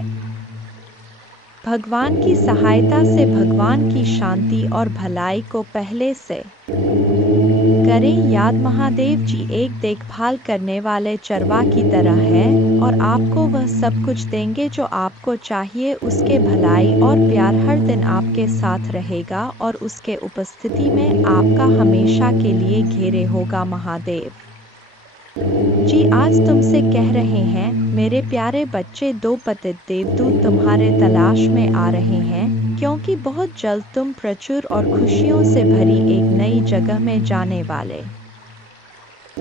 भगवान की सहायता से भगवान की शांति और भलाई को पहले से करें याद। महादेव जी एक देखभाल करने वाले चरवाह की तरह है और आपको वह सब कुछ देंगे जो आपको चाहिए। उसके भलाई और प्यार हर दिन आपके साथ रहेगा और उसके उपस्थिति में आपका हमेशा के लिए घेरे होगा। महादेव जी आज तुमसे कह रहे हैं, मेरे प्यारे बच्चे, दो पतित देवदूत तुम्हारे तलाश में आ रहे हैं, क्योंकि बहुत जल्द तुम प्रचुर और खुशियों से भरी एक नई जगह में जाने वाले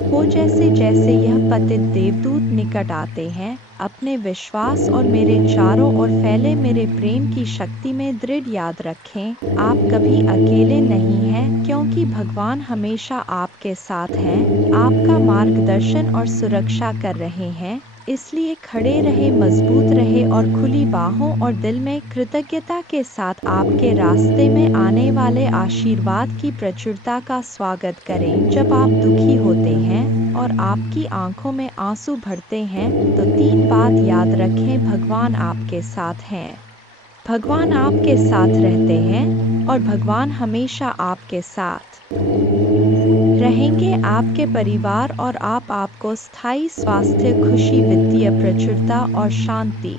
हो। जैसे जैसे यह पतित देवदूत निकट आते हैं, अपने विश्वास और मेरे चारों ओर फैले मेरे प्रेम की शक्ति में दृढ़ याद रखें, आप कभी अकेले नहीं हैं, क्योंकि भगवान हमेशा आपके साथ हैं, आपका मार्गदर्शन और सुरक्षा कर रहे हैं। इसलिए खड़े रहे, मजबूत रहे और खुली बाहों और दिल में कृतज्ञता के साथ आपके रास्ते में आने वाले आशीर्वाद की प्रचुरता का स्वागत करें। जब आप दुखी होते हैं और आपकी आंखों में आंसू भरते हैं तो 3 बात याद रखें। भगवान आपके साथ हैं, भगवान आपके साथ रहते हैं और भगवान हमेशा आपके साथ रहेंगे। आपके परिवार और आपको स्थायी स्वास्थ्य, खुशी, वित्तीय प्रचुरता और शांति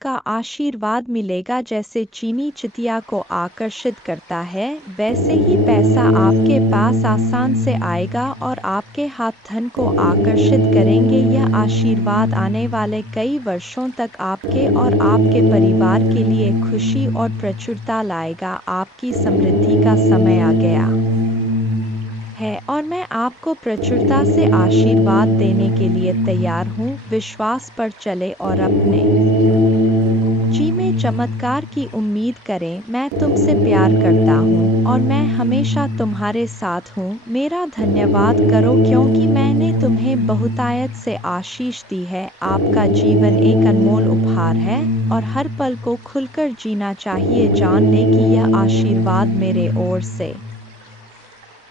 का आशीर्वाद मिलेगा। जैसे चीनी चिटिया को आकर्षित करता है, वैसे ही पैसा आपके पास आसान से आएगा और आपके हाथ धन को आकर्षित करेंगे। यह आशीर्वाद आने वाले कई वर्षों तक आपके और आपके परिवार के लिए खुशी और प्रचुरता लाएगा। आपकी समृद्धि का समय आ गया है और मैं आपको प्रचुरता से आशीर्वाद देने के लिए तैयार हूँ। विश्वास पर चले और अपने जी में चमत्कार की उम्मीद करें। मैं तुमसे प्यार करता हूँ और मैं हमेशा तुम्हारे साथ हूँ। मेरा धन्यवाद करो क्योंकि मैंने तुम्हें बहुतायत से आशीष दी है। आपका जीवन एक अनमोल उपहार है और हर पल को खुलकर जीना चाहिए। जान ले कि यह आशीर्वाद मेरे ओर से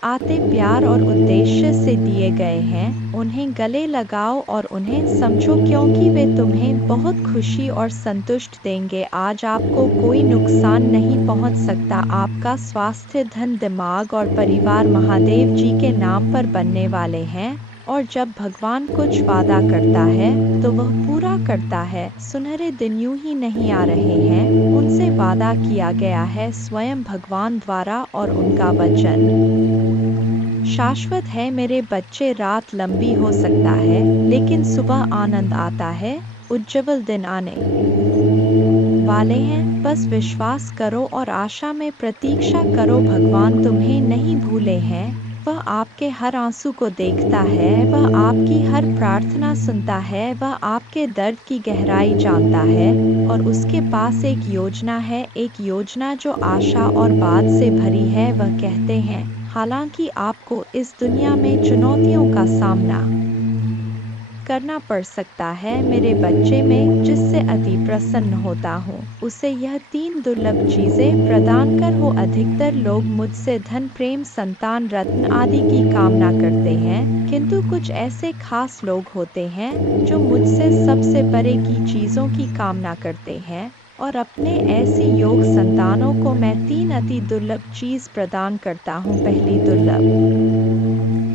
आते प्यार और उद्देश्य से दिए गए हैं। उन्हें गले लगाओ और उन्हें समझो क्योंकि वे तुम्हें बहुत खुशी और संतुष्ट देंगे। आज आपको कोई नुकसान नहीं पहुंच सकता। आपका स्वास्थ्य, धन, दिमाग और परिवार महादेव जी के नाम पर बनने वाले हैं और जब भगवान कुछ वादा करता है तो वह पूरा करता है। सुनहरे दिन यूं ही नहीं आ रहे हैं, उनसे वादा किया गया है स्वयं भगवान द्वारा और उनका वचन शाश्वत है। मेरे बच्चे, रात लंबी हो सकता है लेकिन सुबह आनंद आता है। उज्जवल दिन आने वाले हैं। बस विश्वास करो और आशा में प्रतीक्षा करो। भगवान तुम्हें नहीं भूले हैं। वह आपके हर आंसू को देखता है, वह आपकी हर प्रार्थना सुनता है, वह आपके दर्द की गहराई जानता है और उसके पास एक योजना है, एक योजना जो आशा और बाद से भरी है। वह कहते हैं, हालांकि आपको इस दुनिया में चुनौतियों का सामना करना पड़ सकता है, मेरे बच्चे, में जिससे अति प्रसन्न होता हूँ उसे यह 3 दुर्लभ चीजें प्रदान कर हो। अधिकतर लोग मुझसे धन, प्रेम, संतान, रत्न आदि की कामना करते हैं, किंतु कुछ ऐसे खास लोग होते हैं जो मुझसे सबसे परे की चीजों की कामना करते हैं और अपने ऐसी योग संतानों को मैं 3 अति दुर्लभ चीज प्रदान करता हूँ। पहली दुर्लभ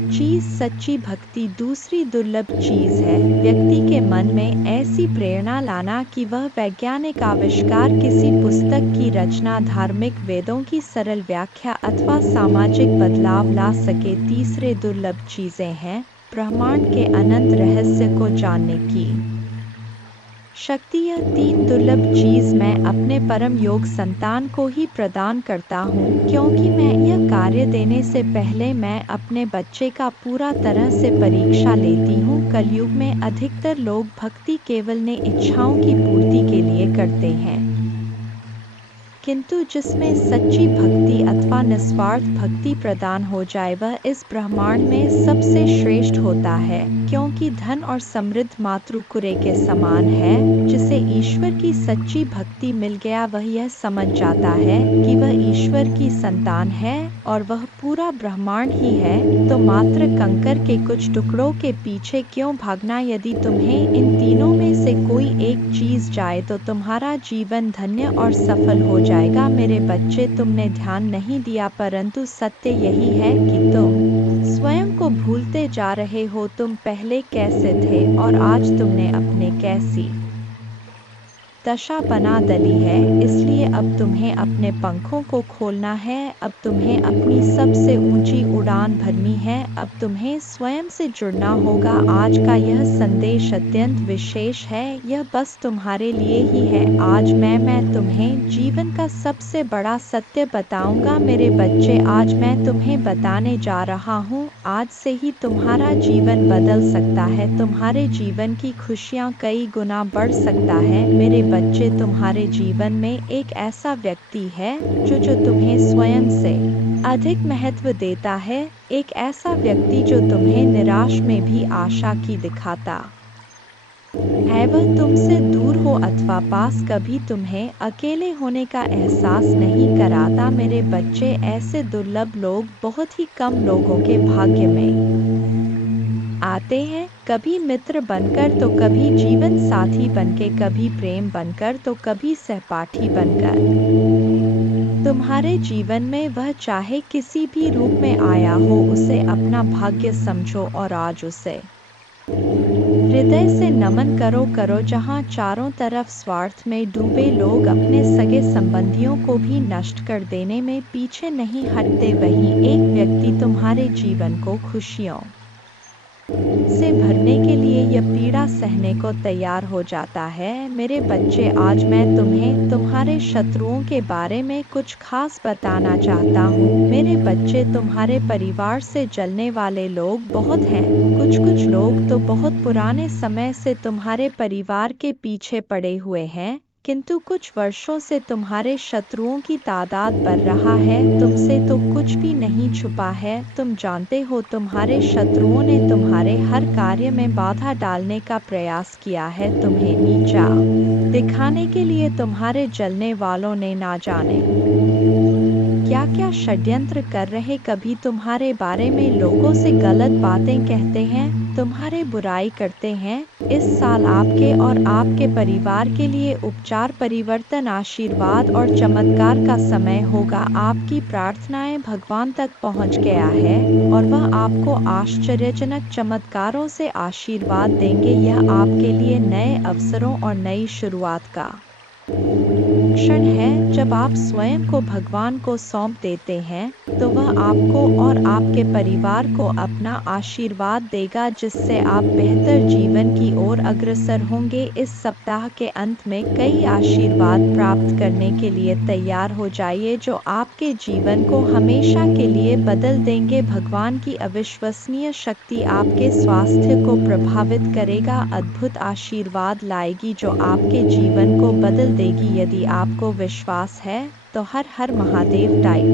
चीज सच्ची भक्ति। दूसरी दुर्लभ चीज है व्यक्ति के मन में ऐसी प्रेरणा लाना कि वह वैज्ञानिक आविष्कार, किसी पुस्तक की रचना, धार्मिक वेदों की सरल व्याख्या अथवा सामाजिक बदलाव ला सके। तीसरे दुर्लभ चीजें हैं ब्रह्मांड के अनंत रहस्य को जानने की शक्ति। यह 3 दुर्लभ चीज मैं अपने परम योग संतान को ही प्रदान करता हूँ क्योंकि मैं यह कार्य देने से पहले मैं अपने बच्चे का पूरा तरह से परीक्षा लेती हूँ। कलयुग में अधिकतर लोग भक्ति केवल ने इच्छाओं की पूर्ति के लिए करते हैं, किंतु जिसमें सच्ची भक्ति अथवा निस्वार्थ भक्ति प्रदान हो जाए वह इस ब्रह्मांड में सबसे श्रेष्ठ होता है। क्योंकि धन और समृद्ध मातृकुरे के समान है। जिसे ईश्वर की सच्ची भक्ति मिल गया वह यह समझ जाता है कि वह ईश्वर की संतान है और वह पूरा ब्रह्मांड ही है। तो मात्र कंकर के कुछ टुकड़ों के पीछे क्यों भागना। यदि तुम्हें इन तीनों में से कोई एक चीज जाए तो तुम्हारा जीवन धन्य और सफल हो जाएगा। मेरे बच्चे, तुमने ध्यान नहीं दिया परंतु सत्य यही है कि तुम स्वयं को भूलते जा रहे हो। तुम पहले कैसे थे और आज तुमने अपने कैसी दशा बना डाली है। इसलिए अब तुम्हें अपने पंखों को खोलना है, अब तुम्हें अपनी सबसे ऊंची उड़ान भरनी है, अब तुम्हें स्वयं से जुड़ना होगा। आज का यह संदेश अत्यंत विशेष है, यह बस तुम्हारे लिए ही है। आज मैं तुम्हें जीवन का सबसे बड़ा सत्य बताऊंगा। मेरे बच्चे, आज मैं तुम्हें बताने जा रहा हूँ, आज से ही तुम्हारा जीवन बदल सकता है, तुम्हारे जीवन की खुशियाँ कई गुना बढ़ सकता है। मेरे बच्चे, तुम्हारे जीवन में एक ऐसा व्यक्ति है जो तुम्हें स्वयं से अधिक महत्व देता है, एक ऐसा व्यक्ति जो तुम्हें निराश में भी आशा की दिखाता है वह तुमसे दूर हो अथवा पास, कभी तुम्हें अकेले होने का एहसास नहीं कराता। मेरे बच्चे, ऐसे दुर्लभ लोग बहुत ही कम लोगों के भाग्य में आते हैं, कभी मित्र बनकर तो कभी जीवन साथी बनके, कभी प्रेम बनकर तो कभी सहपाठी बनकर। तुम्हारे जीवन में वह चाहे किसी भी रूप में आया हो, उसे अपना भाग्य समझो और आज उसे हृदय से नमन करो। जहाँ चारों तरफ स्वार्थ में डूबे लोग अपने सगे संबंधियों को भी नष्ट कर देने में पीछे नहीं हटते, वहीं एक व्यक्ति तुम्हारे जीवन को खुशियों से भरने के लिए यह पीड़ा सहने को तैयार हो जाता है। मेरे बच्चे, आज मैं तुम्हें तुम्हारे शत्रुओं के बारे में कुछ खास बताना चाहता हूँ। मेरे बच्चे, तुम्हारे परिवार से जलने वाले लोग बहुत हैं। कुछ लोग तो बहुत पुराने समय से तुम्हारे परिवार के पीछे पड़े हुए हैं, किंतु कुछ वर्षों से तुम्हारे शत्रुओं की तादाद बढ़ रहा है। तुमसे तो कुछ भी नहीं छुपा है। तुम जानते हो, तुम्हारे शत्रुओं ने तुम्हारे हर कार्य में बाधा डालने का प्रयास किया है। तुम्हें नीचा दिखाने के लिए तुम्हारे जलने वालों ने ना जाने क्या क्या षड्यंत्र कर रहे। कभी तुम्हारे बारे में लोगों से गलत बातें कहते हैं, तुम्हारे बुराई करते हैं। इस साल आपके और आपके परिवार के लिए उपचार, परिवर्तन, आशीर्वाद और चमत्कार का समय होगा। आपकी प्रार्थनाएं भगवान तक पहुंच गया है और वह आपको आश्चर्यजनक चमत्कारों से आशीर्वाद देंगे। यह आपके लिए नए अवसरों और नई शुरुआत का क्षण है। जब आप स्वयं को भगवान को सौंप देते हैं, तो वह आपको और आपके परिवार को अपना आशीर्वाद देगा, जिससे आप बेहतर जीवन की ओर अग्रसर होंगे। इस सप्ताह के अंत में कई आशीर्वाद प्राप्त करने के लिए तैयार हो जाइए, जो आपके जीवन को हमेशा के लिए बदल देंगे। भगवान की अविश्वसनीय शक्ति आपके स्वास्थ्य को प्रभावित करेगा, अद्भुत आशीर्वाद लाएगी जो आपके जीवन को बदल देगी। यदि आपको विश्वास है तो हर हर महादेव टाइप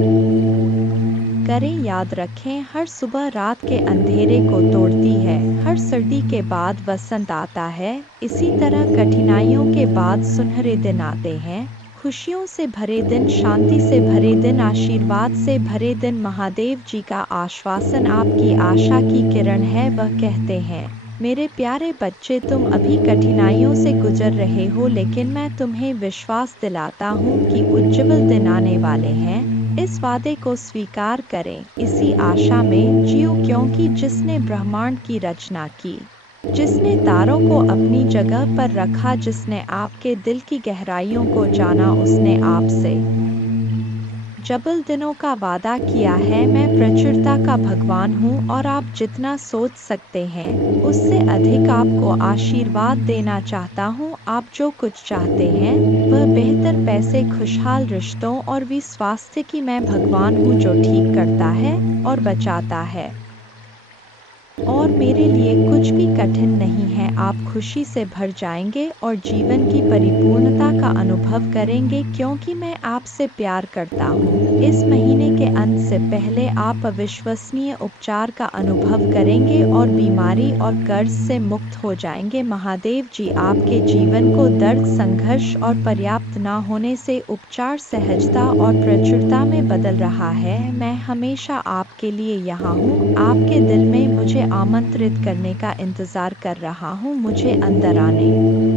करें। याद रखें, हर सुबह रात के अंधेरे को तोड़ती है, हर सर्दी के बाद वसंत आता है। इसी तरह कठिनाइयों के बाद सुनहरे दिन आते हैं, खुशियों से भरे दिन, शांति से भरे दिन, आशीर्वाद से भरे दिन। महादेव जी का आश्वासन आपकी आशा की किरण है। वह कहते हैं, मेरे प्यारे बच्चे, तुम अभी कठिनाइयों से गुजर रहे हो, लेकिन मैं तुम्हें विश्वास दिलाता हूँ कि उज्ज्वल दिन आने वाले हैं। इस वादे को स्वीकार करें, इसी आशा में जियो, क्योंकि जिसने ब्रह्मांड की रचना की, जिसने तारों को अपनी जगह पर रखा, जिसने आपके दिल की गहराइयों को जाना, उसने आपसे जबल दिनों का वादा किया है। मैं प्रचुरता का भगवान हूँ और आप जितना सोच सकते हैं उससे अधिक आपको आशीर्वाद देना चाहता हूँ। आप जो कुछ चाहते हैं वह बेहतर पैसे, खुशहाल रिश्तों और भी स्वास्थ्य की मैं भगवान हूँ जो ठीक करता है और बचाता है, और मेरे लिए कुछ भी कठिन नहीं है। आप खुशी से भर जाएंगे और जीवन की परिपूर्णता का अनुभव करेंगे, क्योंकि मैं आपसे प्यार करता हूँ। इस महीने के अंत से पहले आप अविश्वसनीय उपचार का अनुभव करेंगे और बीमारी और कर्ज से मुक्त हो जाएंगे। महादेव जी आपके जीवन को दर्द, संघर्ष और पर्याप्त न होने से उपचार, सहजता और प्रचुरता में बदल रहा है। मैं हमेशा आपके लिए यहाँ हूँ, आपके दिल में मुझे आमंत्रित करने का इंतजार कर रहा हूँ। मुझे अंदर आने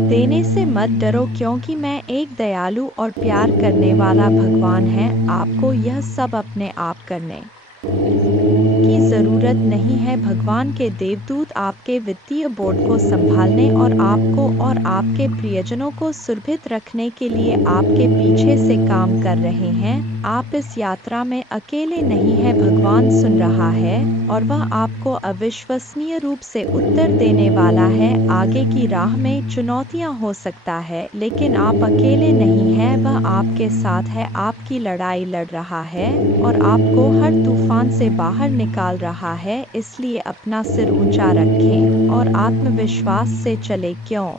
देने से मत डरो, क्योंकि मैं एक दयालु और प्यार करने वाला भगवान है। आपको यह सब अपने आप करने की जरूरत नहीं है। भगवान के देवदूत आपके वित्तीय बोर्ड को संभालने और आपको और आपके प्रियजनों को सुरक्षित रखने के लिए आपके पीछे से काम कर रहे हैं। आप इस यात्रा में अकेले नहीं हैं। भगवान सुन रहा है और वह आपको अविश्वसनीय रूप से उत्तर देने वाला है। आगे की राह में चुनौतियां हो सकता है, लेकिन आप अकेले नहीं हैं। वह आपके साथ है, आपकी लड़ाई लड़ रहा है और आपको हर तूफान से बाहर निकाल रहा है। इसलिए अपना सिर ऊंचा रखें और आत्मविश्वास से चले, क्यों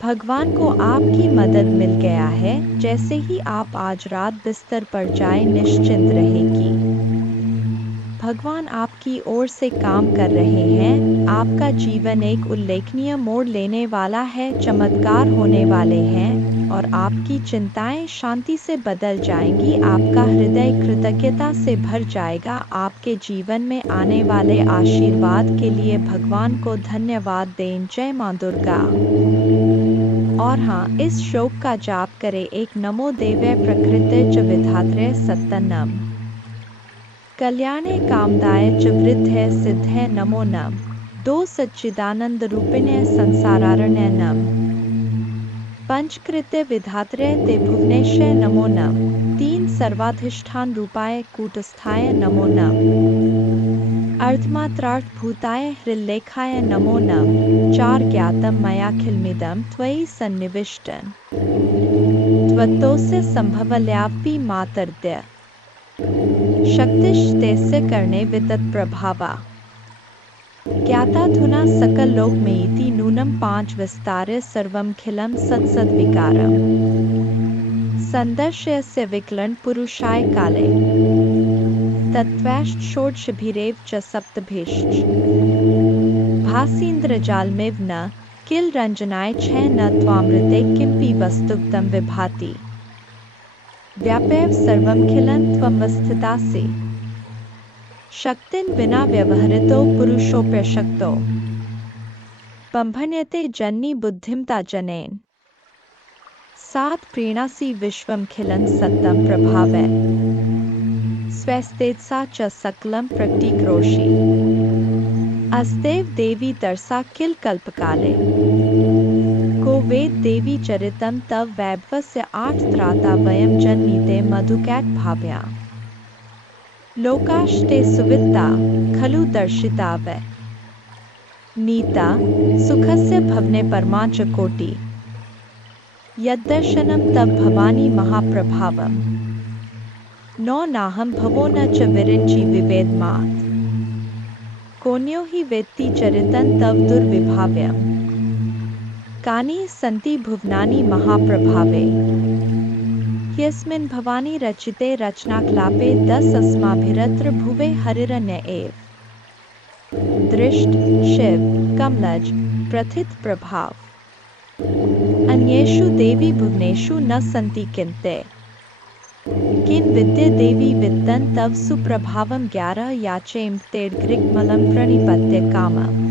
भगवान को आपकी मदद मिल गया है। जैसे ही आप आज रात बिस्तर पर जाएं, निश्चिंत रहें कि भगवान आपकी ओर से काम कर रहे हैं। आपका जीवन एक उल्लेखनीय मोड़ लेने वाला है, चमत्कार होने वाले हैं और आपकी चिंताएं शांति से बदल जाएंगी। आपका हृदय कृतज्ञता से भर जाएगा। आपके जीवन में आने वाले आशीर्वाद के लिए भगवान को धन्यवाद दें। जय मां दुर्गा। और हाँ, इस श्लोक का जाप करें। एक नमो देव्यै प्रकृते च विधात्रे सत्तनम कल्याणे कामदाय च वृद्धे सिद्धे नमो नम। 2 सच्चिदानंद रूपिणे संसारारण्य नम। पंचकृत्य विधात्रे ते भुवनेश्वर नमो नम। 3 सर्वाधिष्ठान रूपाय कूटस्थाय नमो नम। अर्धमात्रार्थ भूताय हृल्लेखाय नमो नम। 4 ज्ञातम मयाखिलमिदं त्वयि सन्निविष्टं त्वत्तोस्य संभवल्यापि मातर्द्य शक्तिश्तेस्य कर्णे वितत्प्रभावा ज्ञाताधुना सकललोकमेति नूनं 5 विस्तार्य सर्वमखिलं सत्सद्विकारम् सन्दर्शयस्य विकलं पुरुषाय काले तत्त्वैश्च षोडशभिरेव च सप्तभिश्च भासीन्द्रजालमिव न किल रञ्जनाय छ न त्वामृते किमपि वस्तुक्तं विभाति व्यापैव सर्वमखिलं त्वमवस्थितासि शक्तिं विना व्यवहृतो पुरुषोऽप्यशक्तो बम्भन्यते जननी बुद्धिमता जनेन 7 प्रीणासि विश्वमखिलं सत्तं प्रभावै स्वस्तेजसा च सकलं प्रकटीकरोषि अस्तेव देवी तरसा किल कल्पकाले को वेद देवी चरितं तव वैभवस्य 8 त्राता वयं जन्मीते मधुकैट भाव्या लोकाश्ते सुवित्ता खलु दर्शिता वै नीता सुखस्य भवने परमा च कोटि यद्दर्शनं तव भवानी महाप्रभावम् नो नाहं भवो न च विरिञ्चि विवेदमात् कोन्यो हि वेत्ति चरितं तव दुर्विभाव्यम् कानि सन्ति भुवनानि महाप्रभावे यस्मिन् भवानी रचिते रचनाक्लापे 10 अस्माभिरत्र भुवे हरिरण्य एव दृष्ट शिव कमलज प्रथित प्रभाव अन्येषु देवी भुवनेषु न सन्ति किन्ते किं विद्ये देवी वित्तं तव सुप्रभावं 11 याचेम तेड्ग्रिग्मलं प्रणिपत्य कामम्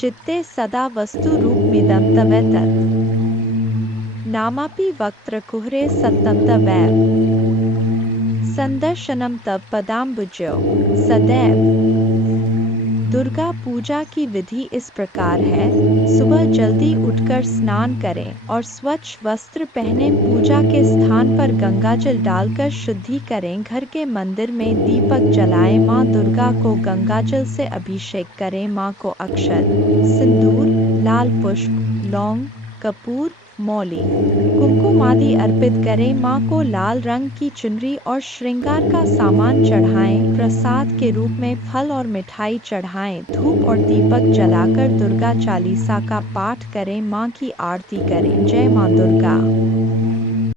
चित्ते सदा वस्तु रूपमिदं तवेतत् नामापि वक्त्रकुहरे सत्तं तवैव संदर्शनं तव पदाम्बुजो सदैव। दुर्गा पूजा की विधि इस प्रकार है। सुबह जल्दी उठकर स्नान करें और स्वच्छ वस्त्र पहने पूजा के स्थान पर गंगाजल डालकर शुद्धि करें। घर के मंदिर में दीपक जलाएं। माँ दुर्गा को गंगाजल से अभिषेक करें। माँ को अक्षत, सिंदूर, लाल पुष्प, लौंग, कपूर, मौली, कुमकुम आदि अर्पित करें। माँ को लाल रंग की चुनरी और श्रृंगार का सामान चढ़ाएं। प्रसाद के रूप में फल और मिठाई चढ़ाएं। धूप और दीपक जलाकर दुर्गा चालीसा का पाठ करें। माँ की आरती करें। जय माँ दुर्गा।